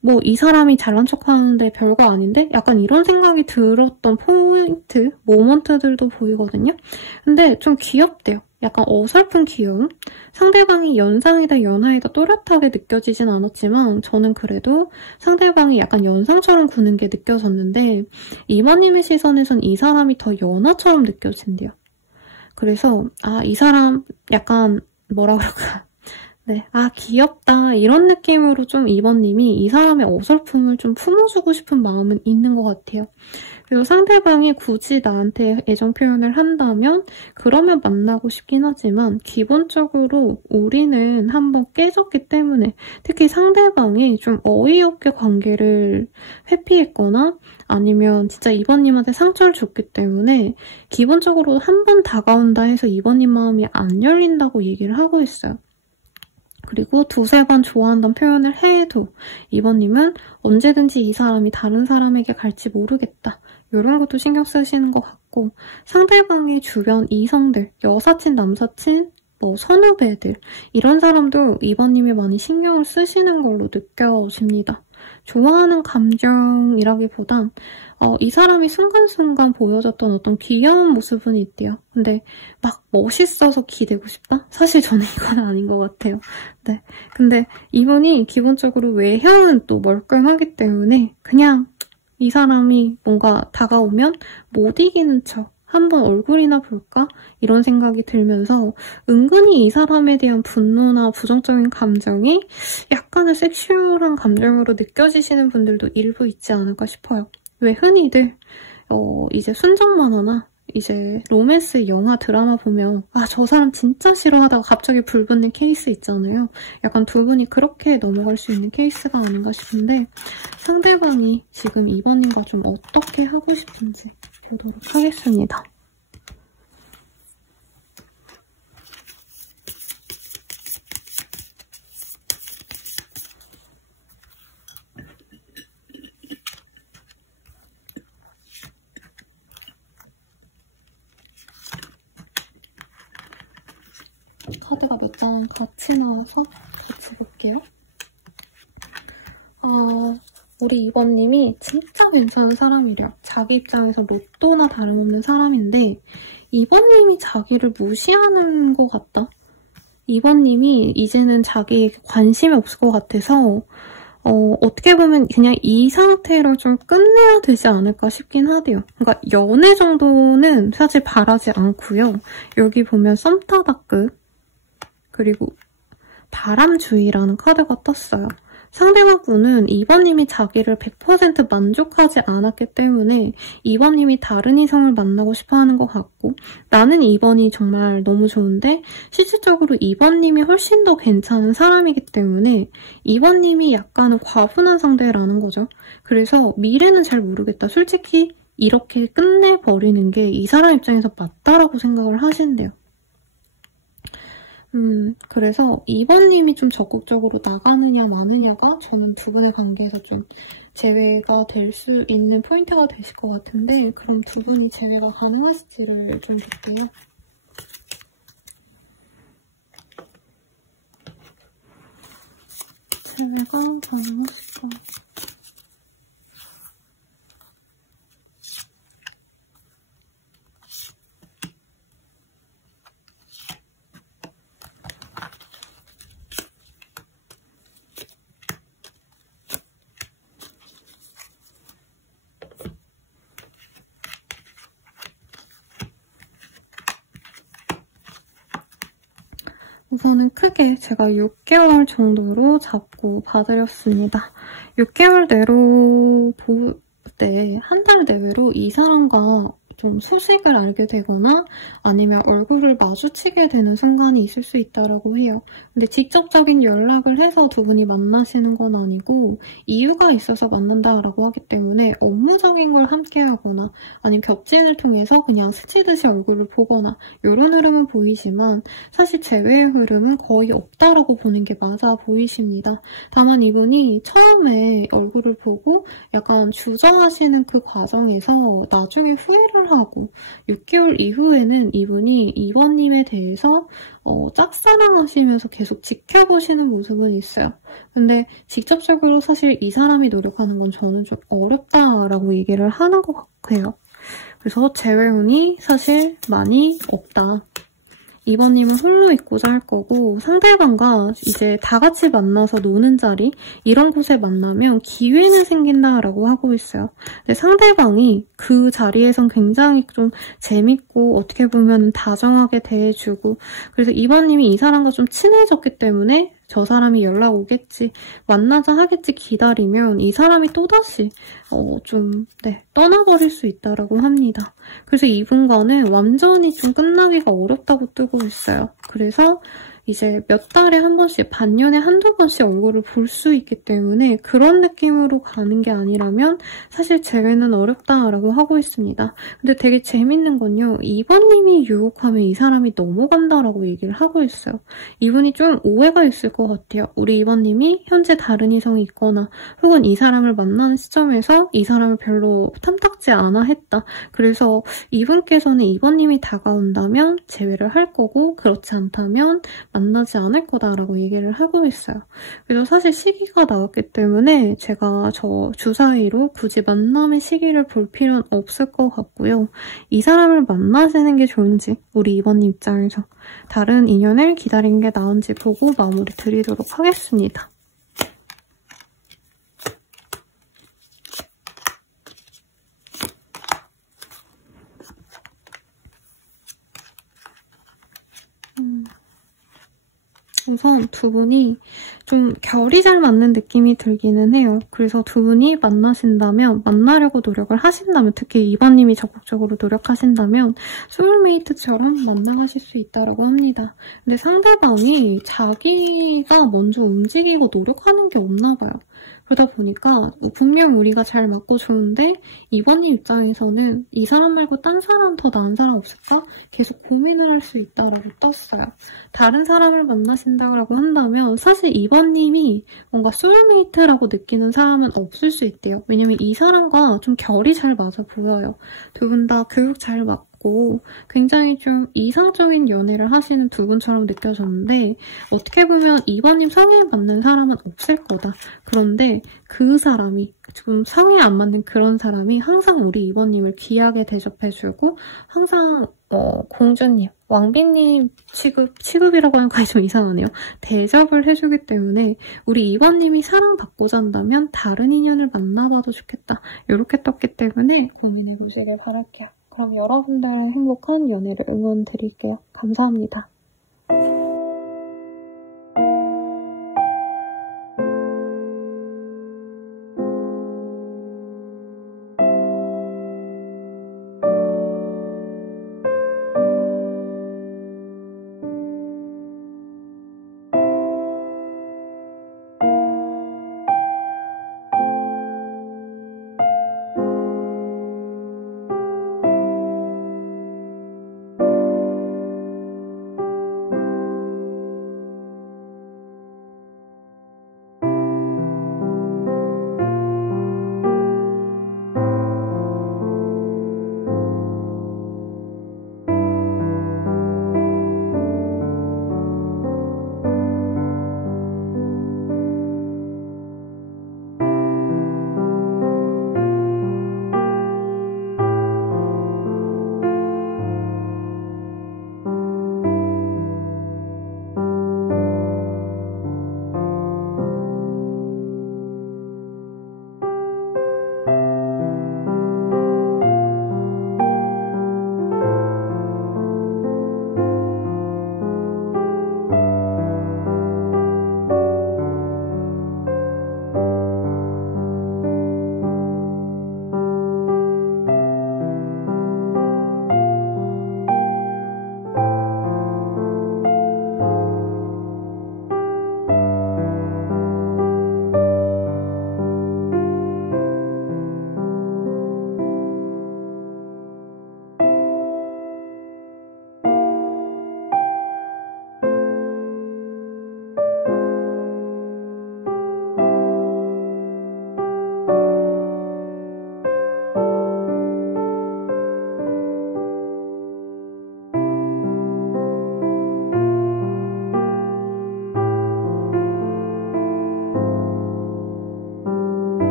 뭐 이 사람이 잘난 척하는데 별거 아닌데? 약간 이런 생각이 들었던 포인트, 모먼트들도 보이거든요. 근데 좀 귀엽대요. 약간 어설픈 귀여움? 상대방이 연상이다 연하이다 또렷하게 느껴지진 않았지만 저는 그래도 상대방이 약간 연상처럼 구는 게 느껴졌는데 이모님의 시선에선 이 사람이 더 연하처럼 느껴진대요. 그래서 이 사람 약간 뭐라 그럴까 네, 귀엽다 이런 느낌으로 좀 이번님이 이 사람의 어설픔을 좀 품어주고 싶은 마음은 있는 것 같아요. 그래서 상대방이 굳이 나한테 애정 표현을 한다면 그러면 만나고 싶긴 하지만 기본적으로 우리는 한번 깨졌기 때문에 특히 상대방이 좀 어이없게 관계를 회피했거나 아니면 진짜 이번님한테 상처를 줬기 때문에 기본적으로 한 번 다가온다 해서 이번님 마음이 안 열린다고 얘기를 하고 있어요. 그리고 두세 번 좋아한다는 표현을 해도 이번님은 언제든지 이 사람이 다른 사람에게 갈지 모르겠다. 이런 것도 신경 쓰시는 것 같고 상대방의 주변 이성들, 여사친, 남사친, 뭐 선후배들 이런 사람도 이번님이 많이 신경을 쓰시는 걸로 느껴집니다. 좋아하는 감정이라기보단 이 사람이 순간순간 보여줬던 어떤 귀여운 모습은 있대요. 근데 막 멋있어서 기대고 싶다? 사실 저는 이건 아닌 것 같아요. 네. 근데 이분이 기본적으로 외형은 또 멀쩡하기 때문에 그냥 이 사람이 뭔가 다가오면 못 이기는 척 한번 얼굴이나 볼까? 이런 생각이 들면서 은근히 이 사람에 대한 분노나 부정적인 감정이 약간의 섹슈얼한 감정으로 느껴지시는 분들도 일부 있지 않을까 싶어요. 왜 흔히들 이제 순정 만화나 이제 로맨스 영화 드라마 보면 저 사람 진짜 싫어하다가 갑자기 불붙는 케이스 있잖아요. 약간 두 분이 그렇게 넘어갈 수 있는 케이스가 아닌가 싶은데 상대방이 지금 이번님과 좀 어떻게 하고 싶은지 보도록 하겠습니다. 카드가 몇 장 같이 나와서 같이 볼게요. 우리 이번님이 진짜 괜찮은 사람이래요. 자기 입장에서 로또나 다름없는 사람인데 이번님이 자기를 무시하는 것 같다. 이번님이 이제는 자기에게 관심이 없을 것 같아서 어떻게 보면 그냥 이 상태로 좀 끝내야 되지 않을까 싶긴 하대요. 그러니까 연애 정도는 사실 바라지 않고요. 여기 보면 썸타다급 그리고 바람주의라는 카드가 떴어요. 상대방 분은 이번님이 자기를 100% 만족하지 않았기 때문에 이번님이 다른 이성을 만나고 싶어하는 것 같고 나는 이번이 정말 너무 좋은데 실질적으로 이번님이 훨씬 더 괜찮은 사람이기 때문에 이번님이 약간은 과분한 상대라는 거죠. 그래서 미래는 잘 모르겠다. 솔직히 이렇게 끝내버리는 게 이 사람 입장에서 맞다라고 생각을 하신대요. 그래서 이번님이 좀 적극적으로 나가느냐 마느냐가 저는 두 분의 관계에서 좀 제외가 될 수 있는 포인트가 되실 것 같은데 그럼 두 분이 제외가 가능하실지를 좀 볼게요. 제외가 가능하실까? 우선은 크게 제가 6개월 정도로 잡고 봐드렸습니다. 6개월 내로 볼 때 한 달 내외로 이 사람과 좀 소식을 알게 되거나 아니면 얼굴을 마주치게 되는 순간이 있을 수 있다고 해요. 근데 직접적인 연락을 해서 두 분이 만나시는 건 아니고 이유가 있어서 만난다라고 하기 때문에 업무적인 걸 함께 하거나 아니면 겹친을 통해서 그냥 스치듯이 얼굴을 보거나 이런 흐름은 보이지만 사실 제외의 흐름은 거의 없다라고 보는 게 맞아 보이십니다. 다만 이분이 처음에 얼굴을 보고 약간 주저하시는 그 과정에서 나중에 후회를 쿨하고 6개월 이후에는 이분이 이번님에 대해서 짝사랑하시면서 계속 지켜보시는 모습은 있어요. 근데 직접적으로 사실 이 사람이 노력하는 건 저는 좀 어렵다라고 얘기를 하는 것 같아요. 그래서 재회운이 사실 많이 없다. 이번님은 홀로 있고자 할 거고 상대방과 이제 다 같이 만나서 노는 자리 이런 곳에 만나면 기회는 생긴다라고 하고 있어요. 근데 상대방이 그 자리에선 굉장히 좀 재밌고 어떻게 보면 다정하게 대해주고 그래서 이번님이 이 사람과 좀 친해졌기 때문에 저 사람이 연락 오겠지, 만나자 하겠지 기다리면 이 사람이 또다시 떠나버릴 수 있다라고 합니다. 그래서 이분과는 완전히 좀 끝나기가 어렵다고 뜨고 있어요. 그래서 이제 몇 달에 한 번씩, 반년에 한두 번씩 얼굴을 볼 수 있기 때문에 그런 느낌으로 가는 게 아니라면 사실 재회는 어렵다라고 하고 있습니다. 근데 되게 재밌는 건요. 이번님이 유혹하면 이 사람이 넘어간다라고 얘기를 하고 있어요. 이분이 좀 오해가 있을 것 같아요. 우리 이번님이 현재 다른 이성이 있거나 혹은 이 사람을 만나는 시점에서 이 사람을 별로 탐탁지 않아 했다. 그래서 이분께서는 이번님이 다가온다면 재회를 할 거고 그렇지 않다면 만나지 않을 거다라고 얘기를 하고 있어요. 그래서 사실 시기가 나왔기 때문에 제가 저 주사위로 굳이 만남의 시기를 볼 필요는 없을 것 같고요. 이 사람을 만나시는 게 좋은지 우리 이번님 입장에서 다른 인연을 기다리는 게 나은지 보고 마무리 드리도록 하겠습니다. 우선 두 분이 좀 결이 잘 맞는 느낌이 들기는 해요. 그래서 두 분이 만나신다면, 만나려고 노력을 하신다면, 특히 이번님이 적극적으로 노력하신다면 소울메이트처럼 만나가실 수 있다고 합니다. 근데 상대방이 자기가 먼저 움직이고 노력하는 게 없나 봐요. 그러다 보니까 분명 우리가 잘 맞고 좋은데 이번님 입장에서는 이 사람 말고 딴 사람 더 나은 사람 없을까? 계속 고민을 할 수 있다라고 떴어요. 다른 사람을 만나신다고 한다면 사실 이번님이 뭔가 소울메이트라고 느끼는 사람은 없을 수 있대요. 왜냐면 이 사람과 좀 결이 잘 맞아 보여요. 두 분 다 교육 잘 맞고 굉장히 좀 이상적인 연애를 하시는 두 분처럼 느껴졌는데 어떻게 보면 이번님 성에 맞는 사람은 없을 거다. 그런데 그 사람이 좀 성에 안 맞는 그런 사람이 항상 우리 이번님을 귀하게 대접해주고 항상 공주님, 왕비님 취급이라고 하는 거 좀 이상하네요. 대접을 해주기 때문에 우리 이번님이 사랑받고자 한다면 다른 인연을 만나봐도 좋겠다. 이렇게 떴기 때문에 고민해보시길 바랄게요. 그럼 여러분들의 행복한 연애를 응원드릴게요. 감사합니다.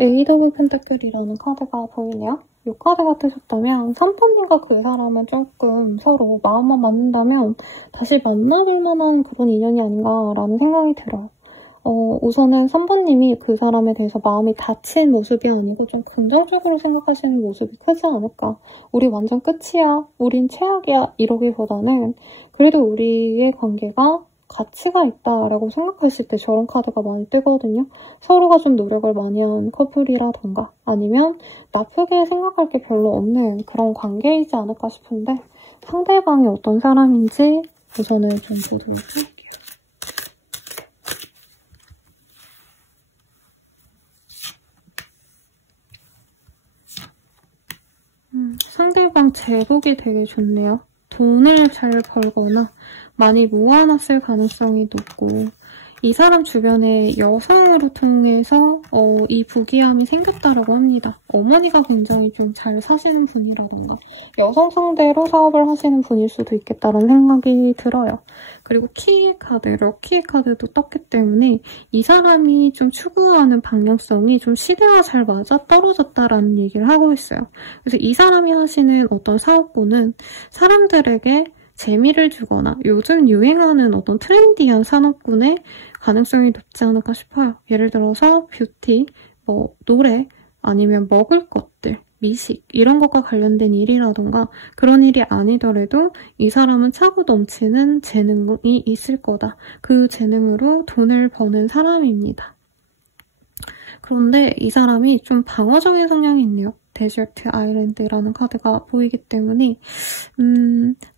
에이드 오브 펜타클이라는 카드가 보이네요. 이 카드가 뜨셨다면 3번님과 그 사람은 조금 서로 마음만 맞는다면 다시 만나볼 만한 그런 인연이 아닌가라는 생각이 들어요. 우선은 3번님이 그 사람에 대해서 마음이 닫힌 모습이 아니고 좀 긍정적으로 생각하시는 모습이 크지 않을까. 우리 완전 끝이야. 우린 최악이야. 이러기보다는 그래도 우리의 관계가 가치가 있다라고 생각하실 때 저런 카드가 많이 뜨거든요. 서로가 좀 노력을 많이 한 커플이라던가 아니면 나쁘게 생각할 게 별로 없는 그런 관계이지 않을까 싶은데 상대방이 어떤 사람인지 우선은 좀 보도록 할게요. 상대방 제복이 되게 좋네요. 돈을 잘 벌거나 많이 모아놨을 가능성이 높고 이 사람 주변에 여성으로 통해서 이 부귀함이 생겼다라고 합니다. 어머니가 굉장히 좀 잘 사시는 분이라던가 여성 상대로 사업을 하시는 분일 수도 있겠다라는 생각이 들어요. 그리고 키의 카드, 럭키의 카드도 떴기 때문에 이 사람이 좀 추구하는 방향성이 좀 시대와 잘 맞아떨어졌다라는 얘기를 하고 있어요. 그래서 이 사람이 하시는 어떤 사업부는 사람들에게 재미를 주거나 요즘 유행하는 어떤 트렌디한 산업군의 가능성이 높지 않을까 싶어요. 예를 들어서 뷰티, 노래, 아니면 먹을 것들, 미식 이런 것과 관련된 일이라던가 그런 일이 아니더라도 이 사람은 차고 넘치는 재능이 있을 거다. 그 재능으로 돈을 버는 사람입니다. 그런데 이 사람이 좀 방어적인 성향이 있네요. 데저트 아일랜드라는 카드가 보이기 때문에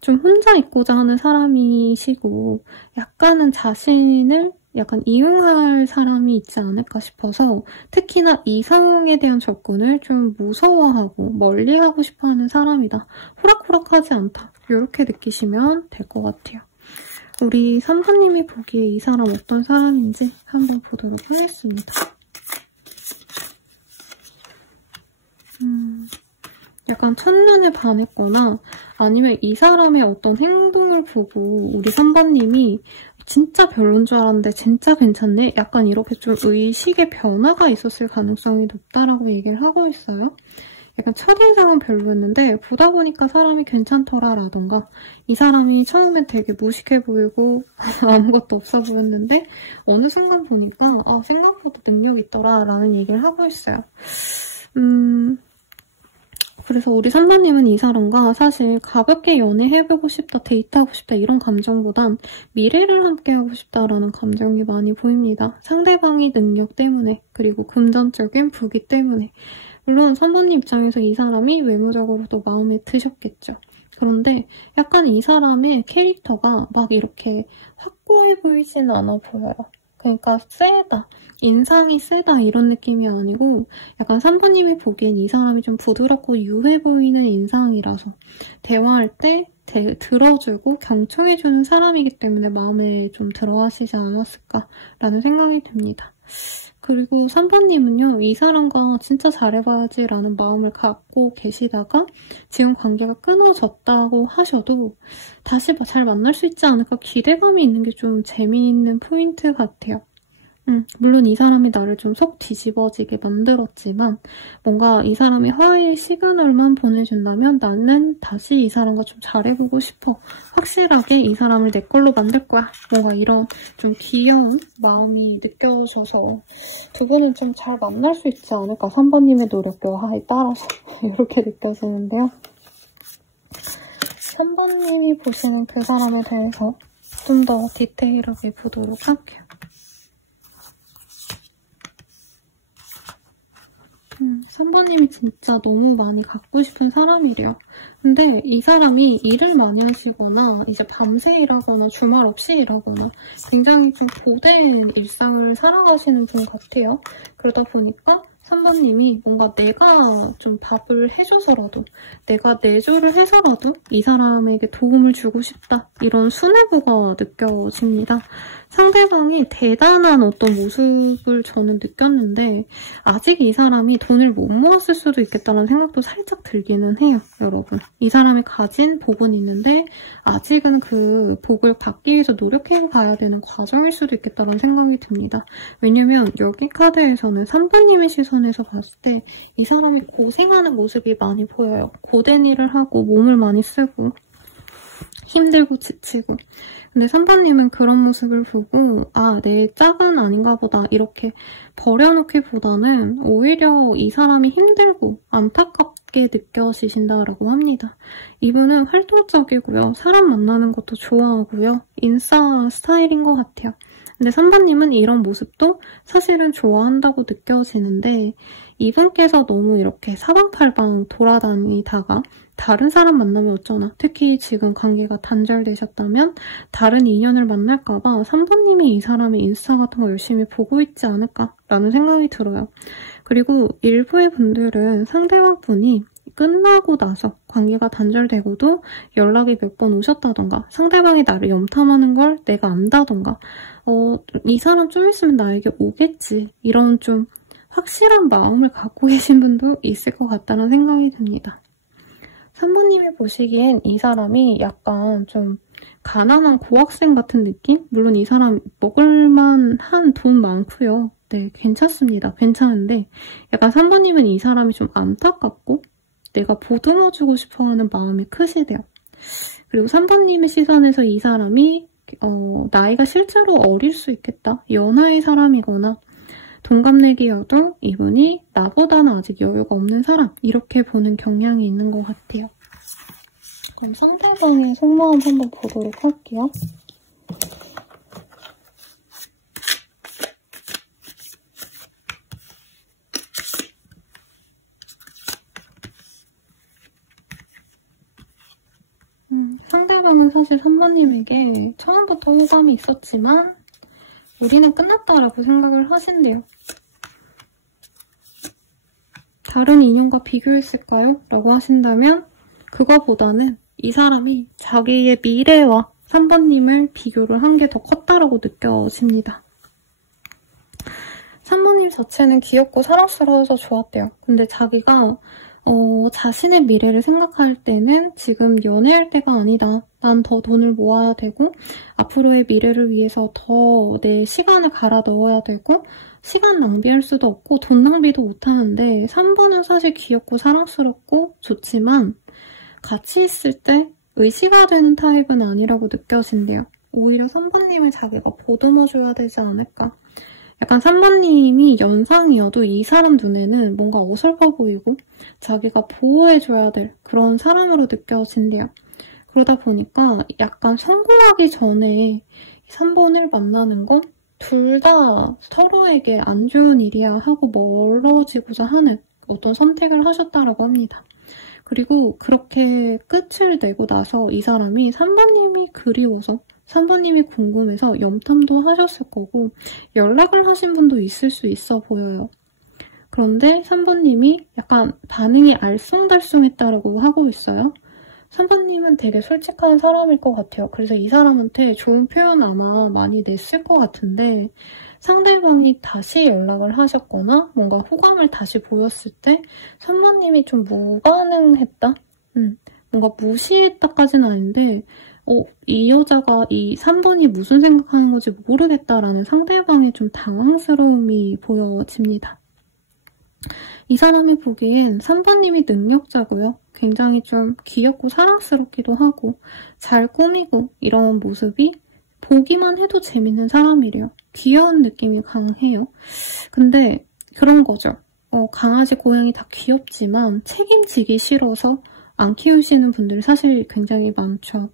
좀 혼자 있고자 하는 사람이시고 약간은 자신을 약간 이용할 사람이 있지 않을까 싶어서 특히나 이성에 대한 접근을 좀 무서워하고 멀리하고 싶어하는 사람이다. 호락호락하지 않다. 이렇게 느끼시면 될 것 같아요. 우리 3번님이 보기에 이 사람 어떤 사람인지 한번 보도록 하겠습니다. 약간 첫눈에 반했거나 아니면 이 사람의 어떤 행동을 보고 우리 3번님이 진짜 별론 줄 알았는데 진짜 괜찮네? 약간 이렇게 좀 의식의 변화가 있었을 가능성이 높다라고 얘기를 하고 있어요. 약간 첫인상은 별로였는데 보다 보니까 사람이 괜찮더라라던가 이 사람이 처음엔 되게 무식해 보이고 아무것도 없어 보였는데 어느 순간 보니까 생각보다 능력 있더라라는 얘기를 하고 있어요. 그래서 우리 3번님은 이 사람과 사실 가볍게 연애해보고 싶다, 데이트하고 싶다 이런 감정보단 미래를 함께하고 싶다라는 감정이 많이 보입니다. 상대방의 능력 때문에 그리고 금전적인 부귀 때문에 물론 3번님 입장에서 이 사람이 외모적으로도 마음에 드셨겠죠. 그런데 약간 이 사람의 캐릭터가 막 이렇게 확고해 보이진 않아 보여요. 그러니까 세다, 인상이 세다 이런 느낌이 아니고 약간 3번님이 보기엔 이 사람이 좀 부드럽고 유해 보이는 인상이라서 대화할 때 들어주고 경청해주는 사람이기 때문에 마음에 좀 들어하시지 않았을까라는 생각이 듭니다. 그리고 3번님은요, 이 사람과 진짜 잘해봐야지라는 마음을 갖고 계시다가 지금 관계가 끊어졌다고 하셔도 다시 잘 만날 수 있지 않을까 기대감이 있는 게 좀 재미있는 포인트 같아요. 물론 이 사람이 나를 좀 속 뒤집어지게 만들었지만 뭔가 이 사람이 화해의 시그널만 보내준다면 나는 다시 이 사람과 좀 잘해보고 싶어. 확실하게 이 사람을 내 걸로 만들 거야. 뭔가 이런 좀 귀여운 마음이 느껴져서 두 분은 좀 잘 만날 수 있지 않을까. 3번님의 노력에 따라서 이렇게 느껴지는데요. 3번님이 보시는 그 사람에 대해서 좀 더 디테일하게 보도록 할게요. 3번님이 진짜 너무 많이 갖고 싶은 사람이래요. 근데 이 사람이 일을 많이 하시거나 이제 밤새 일하거나 주말 없이 일하거나 굉장히 좀 고된 일상을 살아가시는 분 같아요. 그러다 보니까 3번님이 뭔가 내가 좀 밥을 해줘서라도 내가 내조를 해서라도 이 사람에게 도움을 주고 싶다. 이런 수뇌부가 느껴집니다. 상대방이 대단한 어떤 모습을 저는 느꼈는데 아직 이 사람이 돈을 못 모았을 수도 있겠다는 생각도 살짝 들기는 해요. 여러분. 이 사람이 가진 복은 있는데 아직은 그 복을 받기 위해서 노력해봐야 되는 과정일 수도 있겠다는 생각이 듭니다. 왜냐면 여기 카드에서는 3번님의 시선 시선에서 봤을 때 이 사람이 고생하는 모습이 많이 보여요. 고된 일을 하고 몸을 많이 쓰고 힘들고 지치고. 근데 3번님은 그런 모습을 보고 아, 내 짝은 아닌가 보다 이렇게 버려놓기보다는 오히려 이 사람이 힘들고 안타깝게 느껴지신다라고 합니다. 이분은 활동적이고요. 사람 만나는 것도 좋아하고요. 인싸 스타일인 것 같아요. 근데 3번님은 이런 모습도 사실은 좋아한다고 느껴지는데 이분께서 너무 이렇게 사방팔방 돌아다니다가 다른 사람 만나면 어쩌나, 특히 지금 관계가 단절되셨다면 다른 인연을 만날까봐 3번님이 이 사람의 인스타 같은 거 열심히 보고 있지 않을까라는 생각이 들어요. 그리고 일부의 분들은 상대방 분이 끝나고 나서 관계가 단절되고도 연락이 몇 번 오셨다던가 상대방이 나를 염탐하는 걸 내가 안다던가 이 사람 좀 있으면 나에게 오겠지 이런 좀 확실한 마음을 갖고 계신 분도 있을 것 같다는 생각이 듭니다. 3번님이 보시기엔 이 사람이 약간 좀 가난한 고학생 같은 느낌? 물론 이 사람 먹을만한 돈 많고요. 네, 괜찮습니다. 괜찮은데 약간 3번님은 이 사람이 좀 안타깝고 내가 보듬어주고 싶어하는 마음이 크시대요. 그리고 3번님의 시선에서 이 사람이 나이가 실제로 어릴 수 있겠다. 연하의 사람이거나 동갑내기여도 이분이 나보다는 아직 여유가 없는 사람 이렇게 보는 경향이 있는 것 같아요. 그럼 상대방의 속마음 한번 보도록 할게요. 상대방은 사실 3번님에게 처음부터 호감이 있었지만 우리는 끝났다라고 생각을 하신대요. 다른 인연과 비교했을까요? 라고 하신다면 그거보다는 이 사람이 자기의 미래와 3번님을 비교를 한 게 더 컸다라고 느껴집니다. 3번님 자체는 귀엽고 사랑스러워서 좋았대요. 근데 자기가 자신의 미래를 생각할 때는 지금 연애할 때가 아니다. 난 더 돈을 모아야 되고 앞으로의 미래를 위해서 더 내 시간을 갈아 넣어야 되고 시간 낭비할 수도 없고 돈 낭비도 못하는데 3번은 사실 귀엽고 사랑스럽고 좋지만 같이 있을 때 의지가 되는 타입은 아니라고 느껴진대요. 오히려 3번님을 자기가 보듬어줘야 되지 않을까. 약간 3번님이 연상이어도 이 사람 눈에는 뭔가 어설퍼 보이고 자기가 보호해줘야 될 그런 사람으로 느껴진대요. 그러다 보니까 약간 성공하기 전에 3번을 만나는 건 둘 다 서로에게 안 좋은 일이야 하고 멀어지고자 하는 어떤 선택을 하셨다라고 합니다. 그리고 그렇게 끝을 내고 나서 이 사람이 3번님이 그리워서 3번님이 궁금해서 염탐도 하셨을 거고 연락을 하신 분도 있을 수 있어 보여요. 그런데 3번님이 약간 반응이 알쏭달쏭했다라고 하고 있어요. 3번님은 되게 솔직한 사람일 것 같아요. 그래서 이 사람한테 좋은 표현 아마 많이 냈을 것 같은데 상대방이 다시 연락을 하셨거나 뭔가 호감을 다시 보였을 때 3번님이 좀 무반응했다? 뭔가 무시했다까지는 아닌데 이 여자가 이 3번이 무슨 생각하는 건지 모르겠다라는 상대방의 좀 당황스러움이 보여집니다. 이 사람이 보기엔 3번님이 능력자고요. 굉장히 좀 귀엽고 사랑스럽기도 하고 잘 꾸미고 이런 모습이 보기만 해도 재밌는 사람이래요. 귀여운 느낌이 강해요. 근데 그런 거죠. 강아지, 고양이 다 귀엽지만 책임지기 싫어서 안 키우시는 분들이 사실 굉장히 많죠.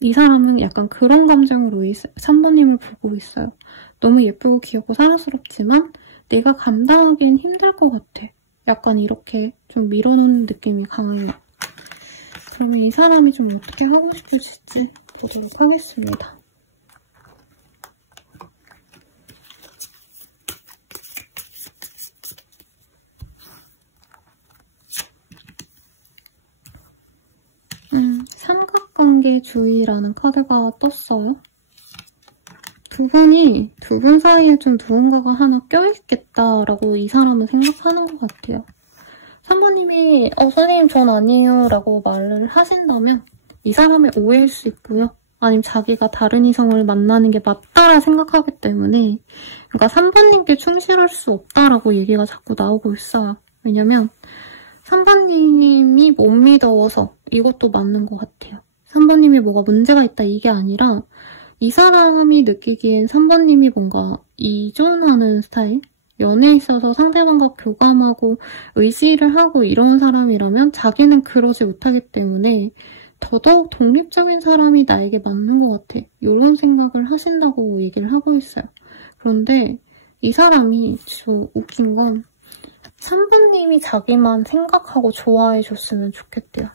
이 사람은 약간 그런 감정으로 3번님을 보고 있어요. 너무 예쁘고 귀엽고 사랑스럽지만 내가 감당하기엔 힘들 것 같아. 약간 이렇게 좀 밀어놓는 느낌이 강해요. 그러면 이 사람이 좀 어떻게 하고 싶으실지 보도록 하겠습니다. 삼각관계 주의라는 카드가 떴어요. 두 분 사이에 좀 누군가가 하나 껴있겠다라고 이 사람은 생각하는 것 같아요. 3번님이 선생님 전 아니에요 라고 말을 하신다면 이 사람의 오해일 수 있고요. 아니면 자기가 다른 이성을 만나는 게 맞다라 생각하기 때문에 그러니까 3번님께 충실할 수 없다라고 얘기가 자꾸 나오고 있어요. 왜냐면 3번님이 못 믿어서 이것도 맞는 것 같아요. 3번님이 뭐가 문제가 있다 이게 아니라 이 사람이 느끼기엔 3번님이 뭔가 이존하는 스타일? 연애에 있어서 상대방과 교감하고 의지를 하고 이런 사람이라면 자기는 그러지 못하기 때문에 더더욱 독립적인 사람이 나에게 맞는 것 같아. 이런 생각을 하신다고 얘기를 하고 있어요. 그런데 이 사람이 저 웃긴 건 3번님이 자기만 생각하고 좋아해줬으면 좋겠대요.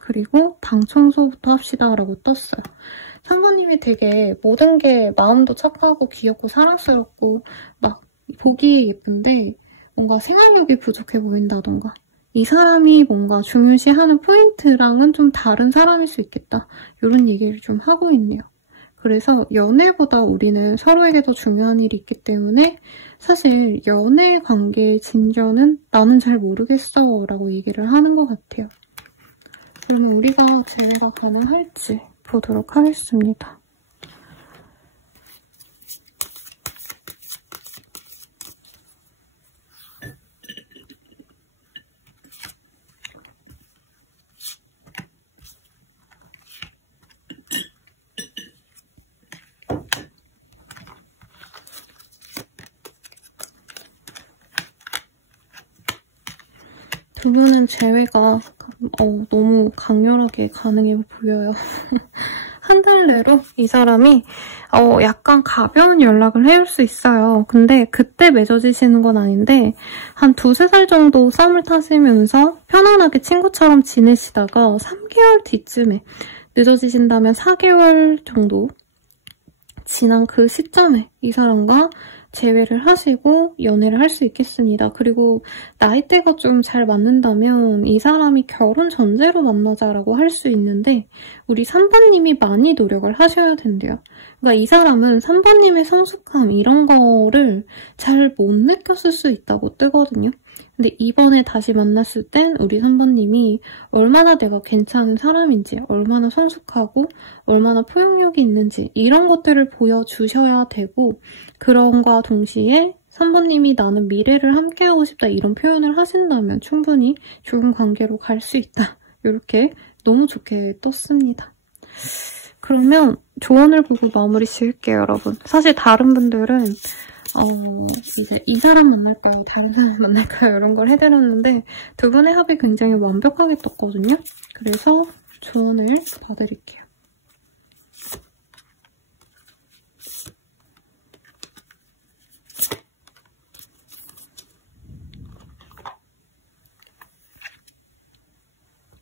그리고 방 청소부터 합시다 라고 떴어요. 3번님이 되게 모든 게 마음도 착하고 귀엽고 사랑스럽고 막 보기에 예쁜데 뭔가 생활력이 부족해 보인다던가 이 사람이 뭔가 중요시하는 포인트랑은 좀 다른 사람일 수 있겠다. 이런 얘기를 좀 하고 있네요. 그래서 연애보다 우리는 서로에게 더 중요한 일이 있기 때문에 사실 연애 관계의 진전은 나는 잘 모르겠어 라고 얘기를 하는 것 같아요. 그러면 우리가 재회가 가능할지 보도록 하겠습니다. 두 분은 재회가 너무 강렬하게 가능해 보여요. 한 달 내로 이 사람이 약간 가벼운 연락을 해올 수 있어요. 근데 그때 맺어지시는 건 아닌데 한 2~3살 정도 썸을 타시면서 편안하게 친구처럼 지내시다가 3개월 뒤쯤에 늦어지신다면 4개월 정도 지난 그 시점에 이 사람과 재회를 하시고 연애를 할 수 있겠습니다. 그리고 나이대가 좀 잘 맞는다면 이 사람이 결혼 전제로 만나자라고 할 수 있는데 우리 3번님이 많이 노력을 하셔야 된대요. 그러니까 이 사람은 3번님의 성숙함 이런 거를 잘 못 느꼈을 수 있다고 뜨거든요. 근데 이번에 다시 만났을 땐 우리 3번님이 얼마나 내가 괜찮은 사람인지, 얼마나 성숙하고 얼마나 포용력이 있는지 이런 것들을 보여주셔야 되고 그런과 동시에 3번님이 나는 미래를 함께하고 싶다 이런 표현을 하신다면 충분히 좋은 관계로 갈 수 있다. 이렇게 너무 좋게 떴습니다. 그러면 조언을 보고 마무리 지을게요, 여러분. 사실 다른 분들은 이제 이 사람 만날까요? 다른 사람 만날까요? 이런 걸 해드렸는데 두 분의 합이 굉장히 완벽하게 떴거든요. 그래서 조언을 봐드릴게요.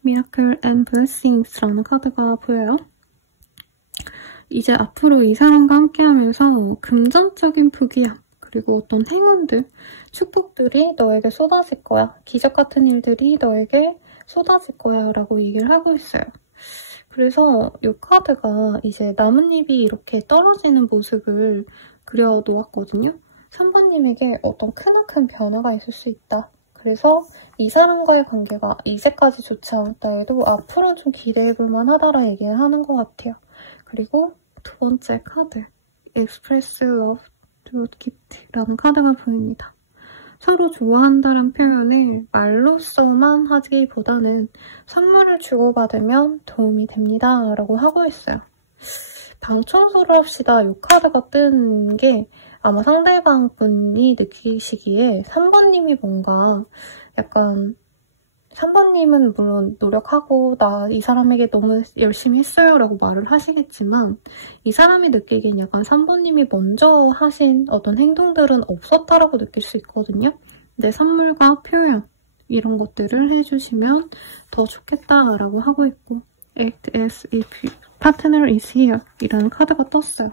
Miracle and Blessings라는 카드가 보여요. 이제 앞으로 이 사람과 함께하면서 금전적인 부귀함 그리고 어떤 행운들, 축복들이 너에게 쏟아질 거야. 기적 같은 일들이 너에게 쏟아질 거야 라고 얘기를 하고 있어요. 그래서 이 카드가 이제 나뭇잎이 이렇게 떨어지는 모습을 그려놓았거든요. 3번님에게 어떤 크나큰 변화가 있을 수 있다. 그래서 이 사람과의 관계가 이제까지 좋지 않았다 해도 앞으로는 좀 기대해볼만 하다라 얘기를 하는 것 같아요. 그리고 두 번째 카드, Express Love Through Gift라는 카드가 보입니다. 서로 좋아한다는 표현을 말로써만 하기보다는 선물을 주고받으면 도움이 됩니다. 라고 하고 있어요. 방 청소를 합시다. 이 카드가 뜬 게 아마 상대방 분이 느끼시기에 3번님이 뭔가 약간 3번님은 물론 노력하고 나 이 사람에게 너무 열심히 했어요 라고 말을 하시겠지만 이 사람이 느끼기엔 약간 3번님이 먼저 하신 어떤 행동들은 없었다라고 느낄 수 있거든요. 근데 선물과 표현 이런 것들을 해주시면 더 좋겠다라고 하고 있고 Act as if partner is here 이라는 카드가 떴어요.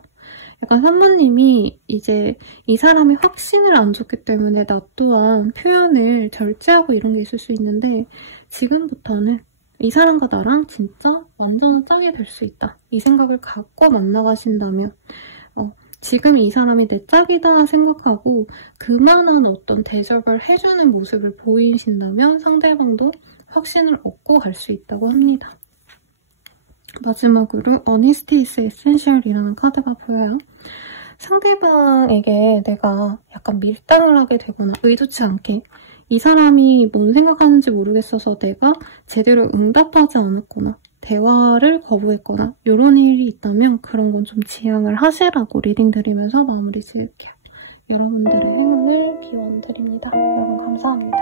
약간 3번님이 이제 이 사람이 확신을 안 줬기 때문에 나 또한 표현을 절제하고 이런 게 있을 수 있는데 지금부터는 이 사람과 나랑 진짜 완전한 짝이 될 수 있다. 이 생각을 갖고 만나가신다면 지금 이 사람이 내 짝이다 생각하고 그만한 어떤 대접을 해주는 모습을 보이신다면 상대방도 확신을 얻고 갈 수 있다고 합니다. 마지막으로 Honesty is Essential이라는 카드가 보여요. 상대방에게 내가 약간 밀당을 하게 되거나 의도치 않게 이 사람이 뭔 생각하는지 모르겠어서 내가 제대로 응답하지 않았거나 대화를 거부했거나 이런 일이 있다면 그런 건 좀 지양을 하시라고 리딩 드리면서 마무리 지을게요. 여러분들의 행운을 기원드립니다. 여러분 감사합니다.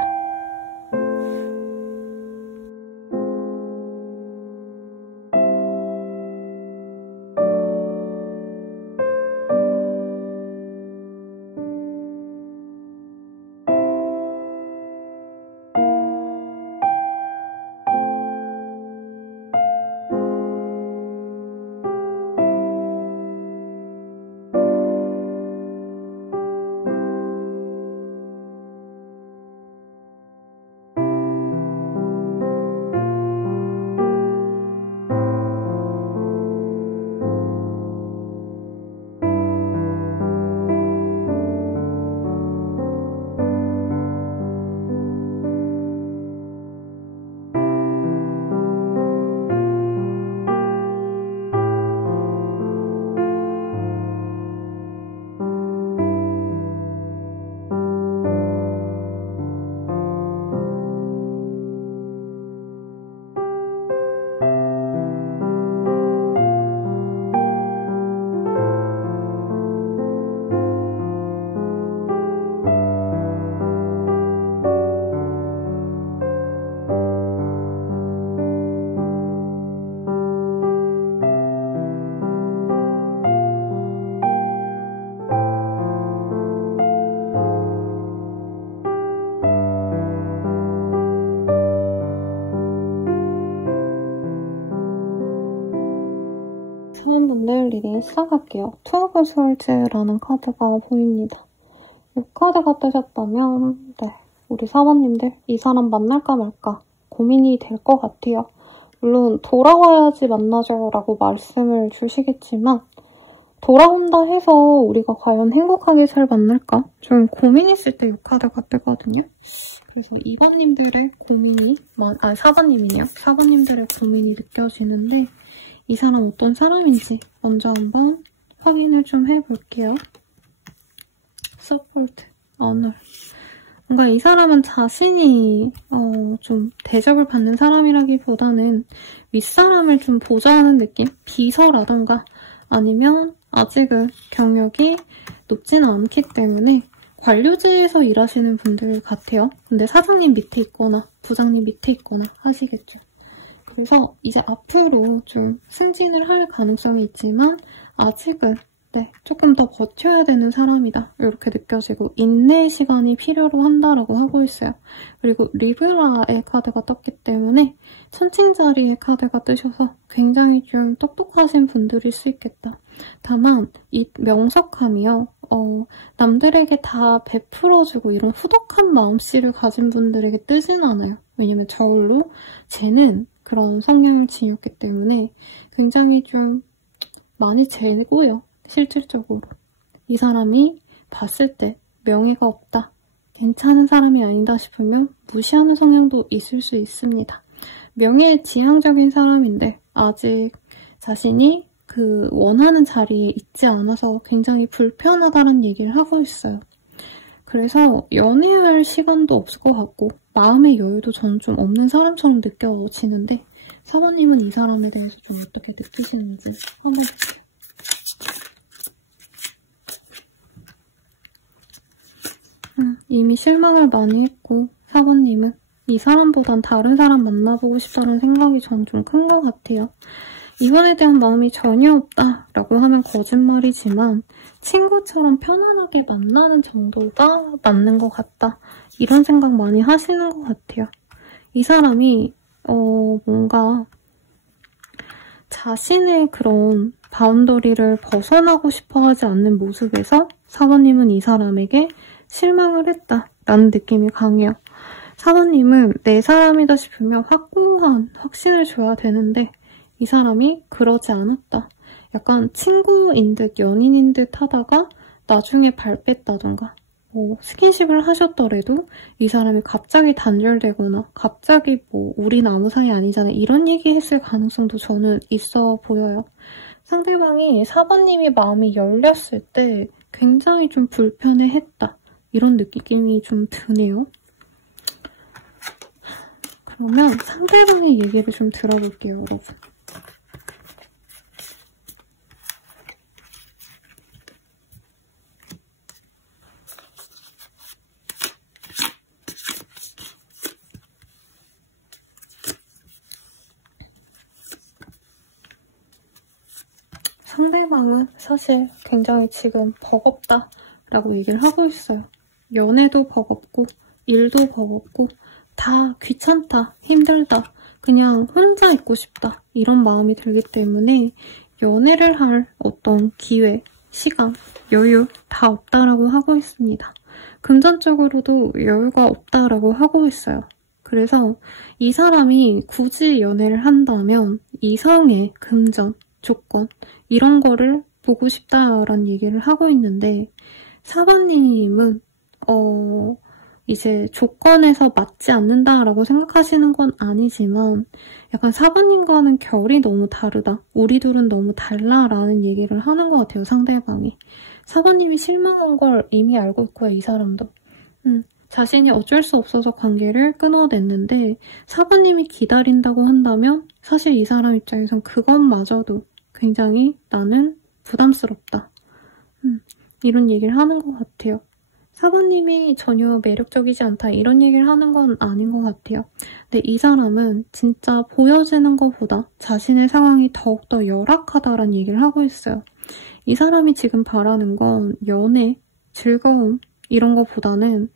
사연분들 리딩 시작할게요. 투 오브 솔즈라는 카드가 보입니다. 이 카드가 뜨셨다면 우리 사모님들 이 사람 만날까 말까 고민이 될 것 같아요. 물론 돌아와야지 만나죠 라고 말씀을 주시겠지만 돌아온다 해서 우리가 과연 행복하게 잘 만날까? 좀 고민 있을 때 이 카드가 뜨거든요. 그래서 2번님들의 고민이, 4번님이네요. 4번님들의 고민이 느껴지는데 이 사람 어떤 사람인지 먼저 한번 확인을 좀 해볼게요. Support, Honor. 뭔가 이 사람은 자신이 좀 대접을 받는 사람이라기보다는 윗사람을 좀 보좌하는 느낌? 비서라던가 아니면 아직은 경력이 높지는 않기 때문에 관료직에서 일하시는 분들 같아요. 근데 사장님 밑에 있거나 부장님 밑에 있거나 하시겠죠. 그래서 이제 앞으로 좀 승진을 할 가능성이 있지만 아직은 조금 더 버텨야 되는 사람이다. 이렇게 느껴지고 인내의 시간이 필요로 한다라고 하고 있어요. 그리고 리브라의 카드가 떴기 때문에 천칭자리의 카드가 뜨셔서 굉장히 좀 똑똑하신 분들일 수 있겠다. 다만 이 명석함이요. 남들에게 다 베풀어주고 이런 후덕한 마음씨를 가진 분들에게 뜨진 않아요. 왜냐면 저울로 쟤는 그런 성향을 지녔기 때문에 굉장히 좀 많이 재고요. 실질적으로. 이 사람이 봤을 때 명예가 없다. 괜찮은 사람이 아니다 싶으면 무시하는 성향도 있을 수 있습니다. 명예지향적인 사람인데 아직 자신이 그 원하는 자리에 있지 않아서 굉장히 불편하다는 얘기를 하고 있어요. 그래서 연애할 시간도 없을 것 같고 마음의 여유도 저는 좀 없는 사람처럼 느껴지는데 사모님은 이 사람에 대해서 좀 어떻게 느끼시는지 한번 볼게요. 이미 실망을 많이 했고 사모님은 이 사람보단 다른 사람 만나보고 싶다는 생각이 전 좀 큰 것 같아요. 이번에 대한 마음이 전혀 없다라고 하면 거짓말이지만 친구처럼 편안하게 만나는 정도가 맞는 것 같다. 이런 생각 많이 하시는 것 같아요. 이 사람이 뭔가 자신의 그런 바운더리를 벗어나고 싶어 하지 않는 모습에서 사모님은 이 사람에게 실망을 했다라는 느낌이 강해요. 사모님은 내 사람이다 싶으면 확고한 확신을 줘야 되는데 이 사람이 그러지 않았다. 약간 친구인 듯 연인인 듯 하다가 나중에 발 뺐다던가 뭐 스킨십을 하셨더라도 이 사람이 갑자기 단절되거나 갑자기 뭐 우린 아무 사이 아니잖아 이런 얘기 했을 가능성도 저는 있어 보여요. 상대방이 4번님이 마음이 열렸을 때 굉장히 좀 불편해했다. 이런 느낌이 좀 드네요. 그러면 상대방의 얘기를 좀 들어볼게요, 여러분. 상대방은 사실 굉장히 지금 버겁다라고 얘기를 하고 있어요. 연애도 버겁고 일도 버겁고 다 귀찮다, 힘들다, 그냥 혼자 있고 싶다 이런 마음이 들기 때문에 연애를 할 어떤 기회, 시간, 여유 다 없다라고 하고 있습니다. 금전적으로도 여유가 없다라고 하고 있어요. 그래서 이 사람이 굳이 연애를 한다면 이성의 금전, 조건 이런 거를 보고 싶다라는 얘기를 하고 있는데 4번님은 이제 조건에서 맞지 않는다라고 생각하시는 건 아니지만 약간 4번님과는 결이 너무 다르다. 우리 둘은 너무 달라라는 얘기를 하는 것 같아요, 상대방이. 4번님이 실망한 걸 이미 알고 있고요, 이 사람도. 자신이 어쩔 수 없어서 관계를 끊어냈는데 4번님이 기다린다고 한다면 사실 이 사람 입장에선 그것마저도 굉장히 나는 부담스럽다. 이런 얘기를 하는 것 같아요. 4번님이 전혀 매력적이지 않다 이런 얘기를 하는 건 아닌 것 같아요. 근데 이 사람은 진짜 보여지는 것보다 자신의 상황이 더욱더 열악하다라는 얘기를 하고 있어요. 이 사람이 지금 바라는 건 연애, 즐거움 이런 것보다는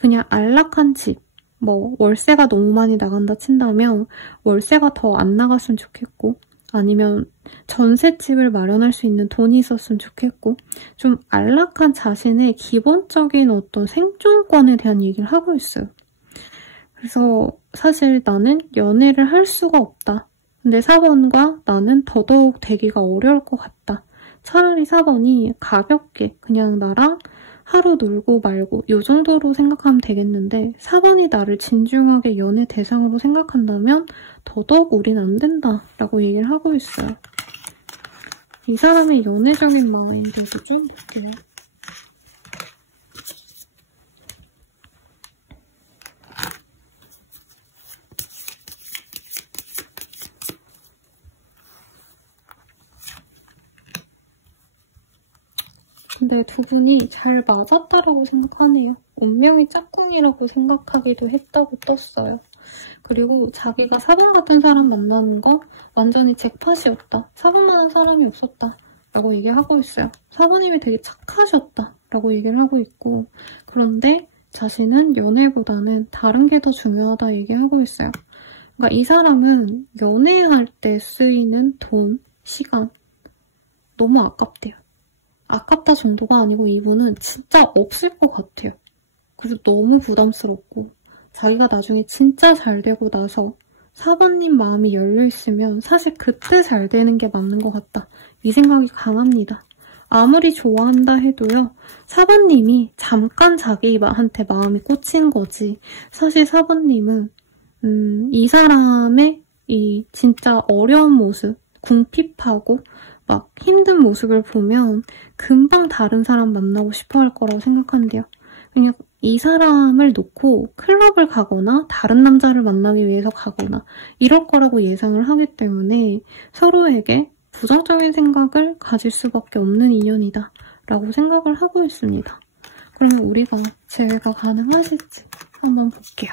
그냥 안락한 집, 뭐 월세가 너무 많이 나간다 친다면 월세가 더 안 나갔으면 좋겠고 아니면 전셋집을 마련할 수 있는 돈이 있었으면 좋겠고 좀 안락한 자신의 기본적인 어떤 생존권에 대한 얘기를 하고 있어요. 그래서 사실 나는 연애를 할 수가 없다. 근데 4번과 나는 더더욱 되기가 어려울 것 같다. 차라리 4번이 가볍게 그냥 나랑 하루 놀고 말고 이 정도로 생각하면 되겠는데 4번이 나를 진중하게 연애 대상으로 생각한다면 더더욱 우린 안 된다라고 얘기를 하고 있어요. 이 사람의 연애적인 마인드도 좀 볼게요. 근데 두 분이 잘 맞았다라고 생각하네요. 운명이 짝꿍이라고 생각하기도 했다고 떴어요. 그리고 자기가 4번 같은 사람 만나는 거 완전히 잭팟이었다. 4번만한 사람이 없었다. 라고 얘기하고 있어요. 4번님이 되게 착하셨다. 라고 얘기를 하고 있고 그런데 자신은 연애보다는 다른 게 더 중요하다 얘기하고 있어요. 그러니까 이 사람은 연애할 때 쓰이는 돈, 시간 너무 아깝대요. 아깝다 정도가 아니고 이분은 진짜 없을 것 같아요. 그래서 너무 부담스럽고 자기가 나중에 진짜 잘 되고 나서 4번님 마음이 열려있으면 사실 그때 잘 되는 게 맞는 것 같다. 이 생각이 강합니다. 아무리 좋아한다 해도요. 4번님이 잠깐 자기한테 마음이 꽂힌 거지. 사실 4번님은 이 사람의 이 진짜 어려운 모습, 궁핍하고 막 힘든 모습을 보면 금방 다른 사람 만나고 싶어 할 거라고 생각한대요. 그냥 이 사람을 놓고 클럽을 가거나 다른 남자를 만나기 위해서 가거나 이럴 거라고 예상을 하기 때문에 서로에게 부정적인 생각을 가질 수밖에 없는 인연이다 라고 생각을 하고 있습니다. 그러면 우리가 재회가 가능하실지 한번 볼게요.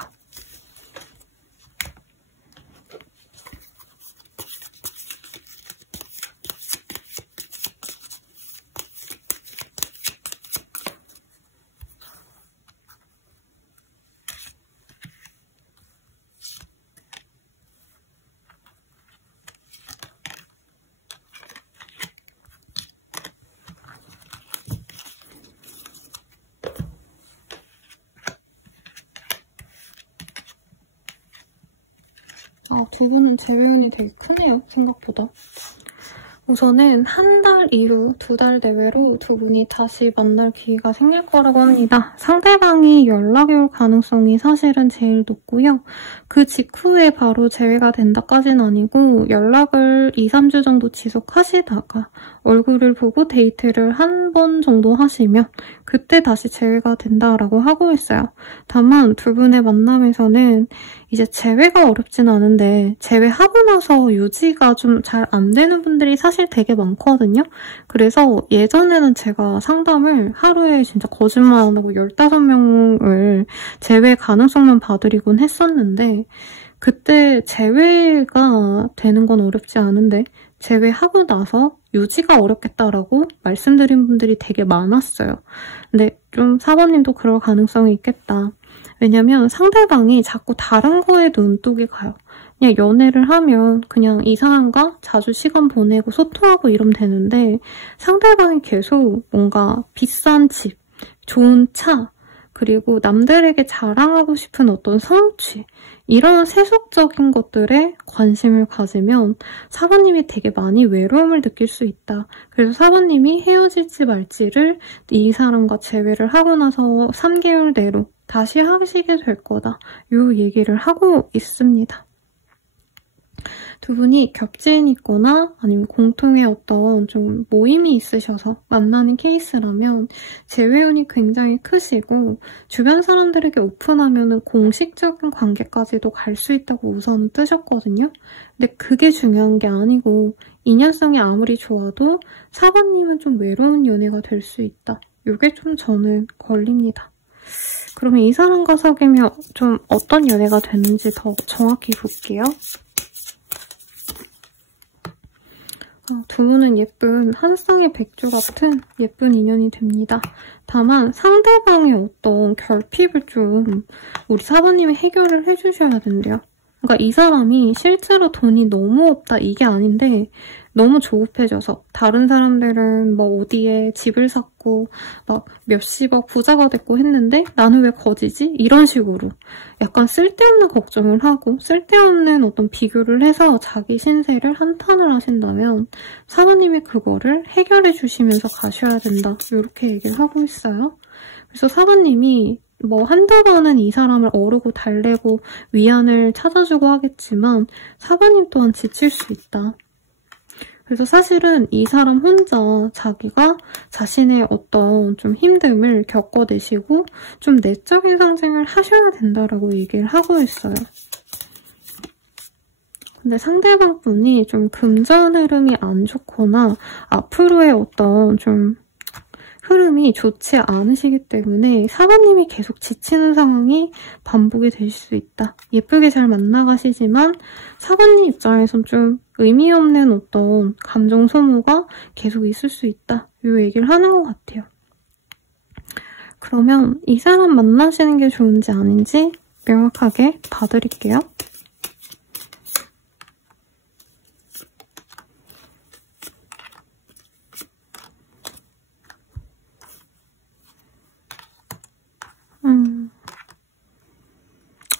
두 분은 재회운이 되게 크네요, 생각보다. 우선은 한 달 이후 2달 내외로 두 분이 다시 만날 기회가 생길 거라고 합니다. 상대방이 연락이 올 가능성이 사실은 제일 높고요. 그 직후에 바로 재회가 된다까지는 아니고 연락을 2, 3주 정도 지속하시다가 얼굴을 보고 데이트를 한 번 정도 하시면 그때 다시 재회가 된다라고 하고 있어요. 다만 두 분의 만남에서는 이제 재회가 어렵진 않은데 재회하고 나서 유지가 좀 잘 안 되는 분들이 사실 되게 많거든요. 그래서 예전에는 제가 상담을 하루에 진짜 거짓말 안 하고 15명을 재회 가능성만 봐드리곤 했었는데 그때 재회가 되는 건 어렵지 않은데 재회하고 나서 유지가 어렵겠다라고 말씀드린 분들이 되게 많았어요. 근데 좀 사모님도 그럴 가능성이 있겠다. 왜냐면 상대방이 자꾸 다른 거에 눈독이 가요. 그냥 연애를 하면 그냥 이 사람과 자주 시간 보내고 소통하고 이러면 되는데 상대방이 계속 뭔가 비싼 집, 좋은 차, 그리고 남들에게 자랑하고 싶은 어떤 성취 이런 세속적인 것들에 관심을 가지면 사모님이 되게 많이 외로움을 느낄 수 있다. 그래서 사모님이 헤어질지 말지를 이 사람과 재회를 하고 나서 3개월 내로 다시 하시게 될 거다. 이 얘기를 하고 있습니다. 두 분이 겹친 있거나 아니면 공통의 어떤 좀 모임이 있으셔서 만나는 케이스라면 재회운이 굉장히 크시고 주변 사람들에게 오픈하면 공식적인 관계까지도 갈 수 있다고 우선 뜨셨거든요. 근데 그게 중요한 게 아니고 인연성이 아무리 좋아도 사관님은 좀 외로운 연애가 될 수 있다. 이게 좀 저는 걸립니다. 그러면 이 사람과 사귀면 좀 어떤 연애가 되는지 더 정확히 볼게요. 두 분은 예쁜 한 쌍의 백조 같은 예쁜 인연이 됩니다. 다만 상대방의 어떤 결핍을 좀 우리 사부님이 해결을 해주셔야 된대요. 그러니까 이 사람이 실제로 돈이 너무 없다 이게 아닌데 너무 조급해져서 다른 사람들은 뭐 어디에 집을 샀고 막 몇십억 부자가 됐고 했는데 나는 왜 거지지? 이런 식으로 약간 쓸데없는 걱정을 하고 쓸데없는 어떤 비교를 해서 자기 신세를 한탄을 하신다면 사부님이 그거를 해결해 주시면서 가셔야 된다. 이렇게 얘기를 하고 있어요. 그래서 사부님이 뭐 한두 번은 이 사람을 어르고 달래고 위안을 찾아주고 하겠지만 사부님 또한 지칠 수 있다. 그래서 사실은 이 사람 혼자 자기가 자신의 어떤 좀 힘듦을 겪어내시고 좀 내적인 상징을 하셔야 된다라고 얘기를 하고 있어요. 근데 상대방 분이 좀 금전 흐름이 안 좋거나 앞으로의 어떤 좀 흐름이 좋지 않으시기 때문에 사관님이 계속 지치는 상황이 반복이 되실 수 있다. 예쁘게 잘 만나가시지만 사관님 입장에선 좀 의미 없는 어떤 감정 소모가 계속 있을 수 있다. 이 얘기를 하는 것 같아요. 그러면 이 사람 만나시는 게 좋은지 아닌지 명확하게 봐드릴게요.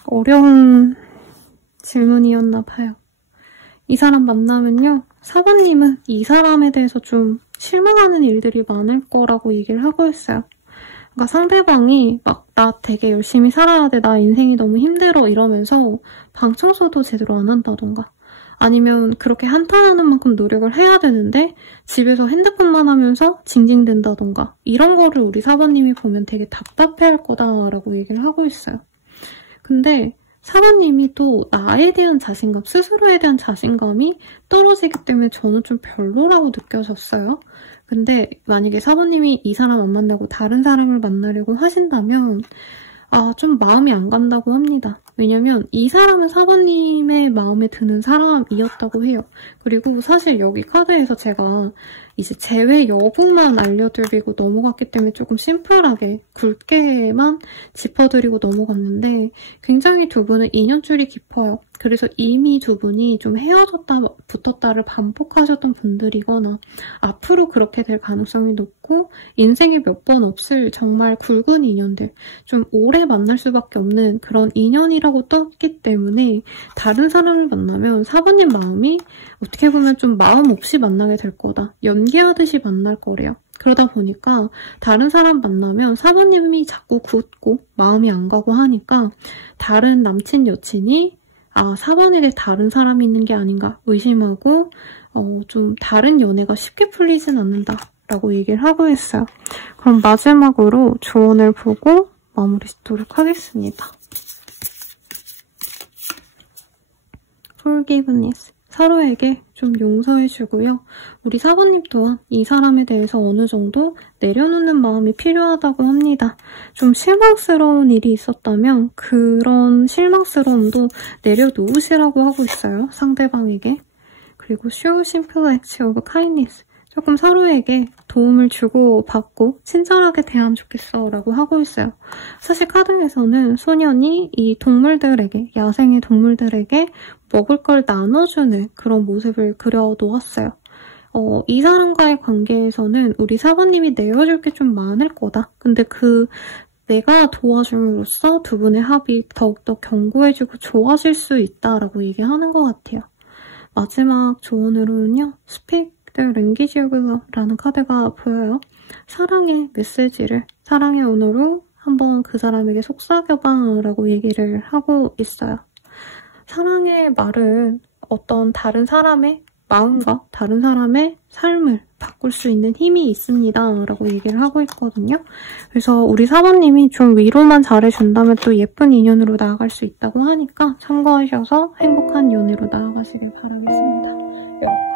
어려운 질문이었나 봐요. 이 사람 만나면요. 사부님은 이 사람에 대해서 좀 실망하는 일들이 많을 거라고 얘기를 하고 있어요. 그러니까 상대방이 막 나 되게 열심히 살아야 돼. 나 인생이 너무 힘들어. 이러면서 방 청소도 제대로 안 한다던가 아니면 그렇게 한탄하는 만큼 노력을 해야 되는데 집에서 핸드폰만 하면서 징징댄다던가 이런 거를 우리 사부님이 보면 되게 답답해할 거다라고 얘기를 하고 있어요. 근데 사부님이 또 나에 대한 자신감, 스스로에 대한 자신감이 떨어지기 때문에 저는 좀 별로라고 느껴졌어요. 근데 만약에 사부님이 이 사람 안 만나고 다른 사람을 만나려고 하신다면 좀 마음이 안 간다고 합니다. 왜냐면 이 사람은 사부님의 마음에 드는 사람이었다고 해요. 그리고 사실 여기 카드에서 제가 이제 재회 여부만 알려드리고 넘어갔기 때문에 조금 심플하게 굵게만 짚어드리고 넘어갔는데 굉장히 두 분은 인연줄이 깊어요. 그래서 이미 두 분이 좀 헤어졌다 붙었다를 반복하셨던 분들이거나 앞으로 그렇게 될 가능성이 높고 인생에 몇 번 없을 정말 굵은 인연들, 좀 오래 만날 수밖에 없는 그런 인연이라고 떴기 때문에 다른 사람을 만나면 사부님 마음이 어떻게 보면 좀 마음 없이 만나게 될 거다. 연기하듯이 만날 거래요. 그러다 보니까 다른 사람 만나면 사부님이 자꾸 굳고 마음이 안 가고 하니까 다른 남친 여친이 사번에게 다른 사람이 있는 게 아닌가 의심하고 좀 다른 연애가 쉽게 풀리진 않는다라고 얘기를 하고 있어요. 그럼 마지막으로 조언을 보고 마무리 짓도록 하겠습니다. Forgiveness. 서로에게 좀 용서해주고요. 우리 사부님 또한 이 사람에 대해서 어느 정도 내려놓는 마음이 필요하다고 합니다. 좀 실망스러운 일이 있었다면 그런 실망스러움도 내려놓으시라고 하고 있어요. 상대방에게. 그리고 show simple acts of kindness. 조금 서로에게 도움을 주고 받고 친절하게 대하면 좋겠어 라고 하고 있어요. 사실 카드에서는 소년이 이 동물들에게, 야생의 동물들에게 먹을 걸 나눠주는 그런 모습을 그려놓았어요. 이 사람과의 관계에서는 우리 사부님이 내어줄 게 좀 많을 거다. 근데 내가 도와줌으로써 두 분의 합이 더욱더 견고해지고 좋아질 수 있다라고 얘기하는 것 같아요. 마지막 조언으로는요. Speak the language of love라는 카드가 보여요. 사랑의 메시지를, 사랑의 언어로 한번 그 사람에게 속삭여봐라고 얘기를 하고 있어요. 사랑의 말은 어떤 다른 사람의 마음과 다른 사람의 삶을 바꿀 수 있는 힘이 있습니다 라고 얘기를 하고 있거든요. 그래서 우리 사부님이 좀 위로만 잘해준다면 또 예쁜 인연으로 나아갈 수 있다고 하니까 참고하셔서 행복한 연애로 나아가시길 바라겠습니다. 여러분.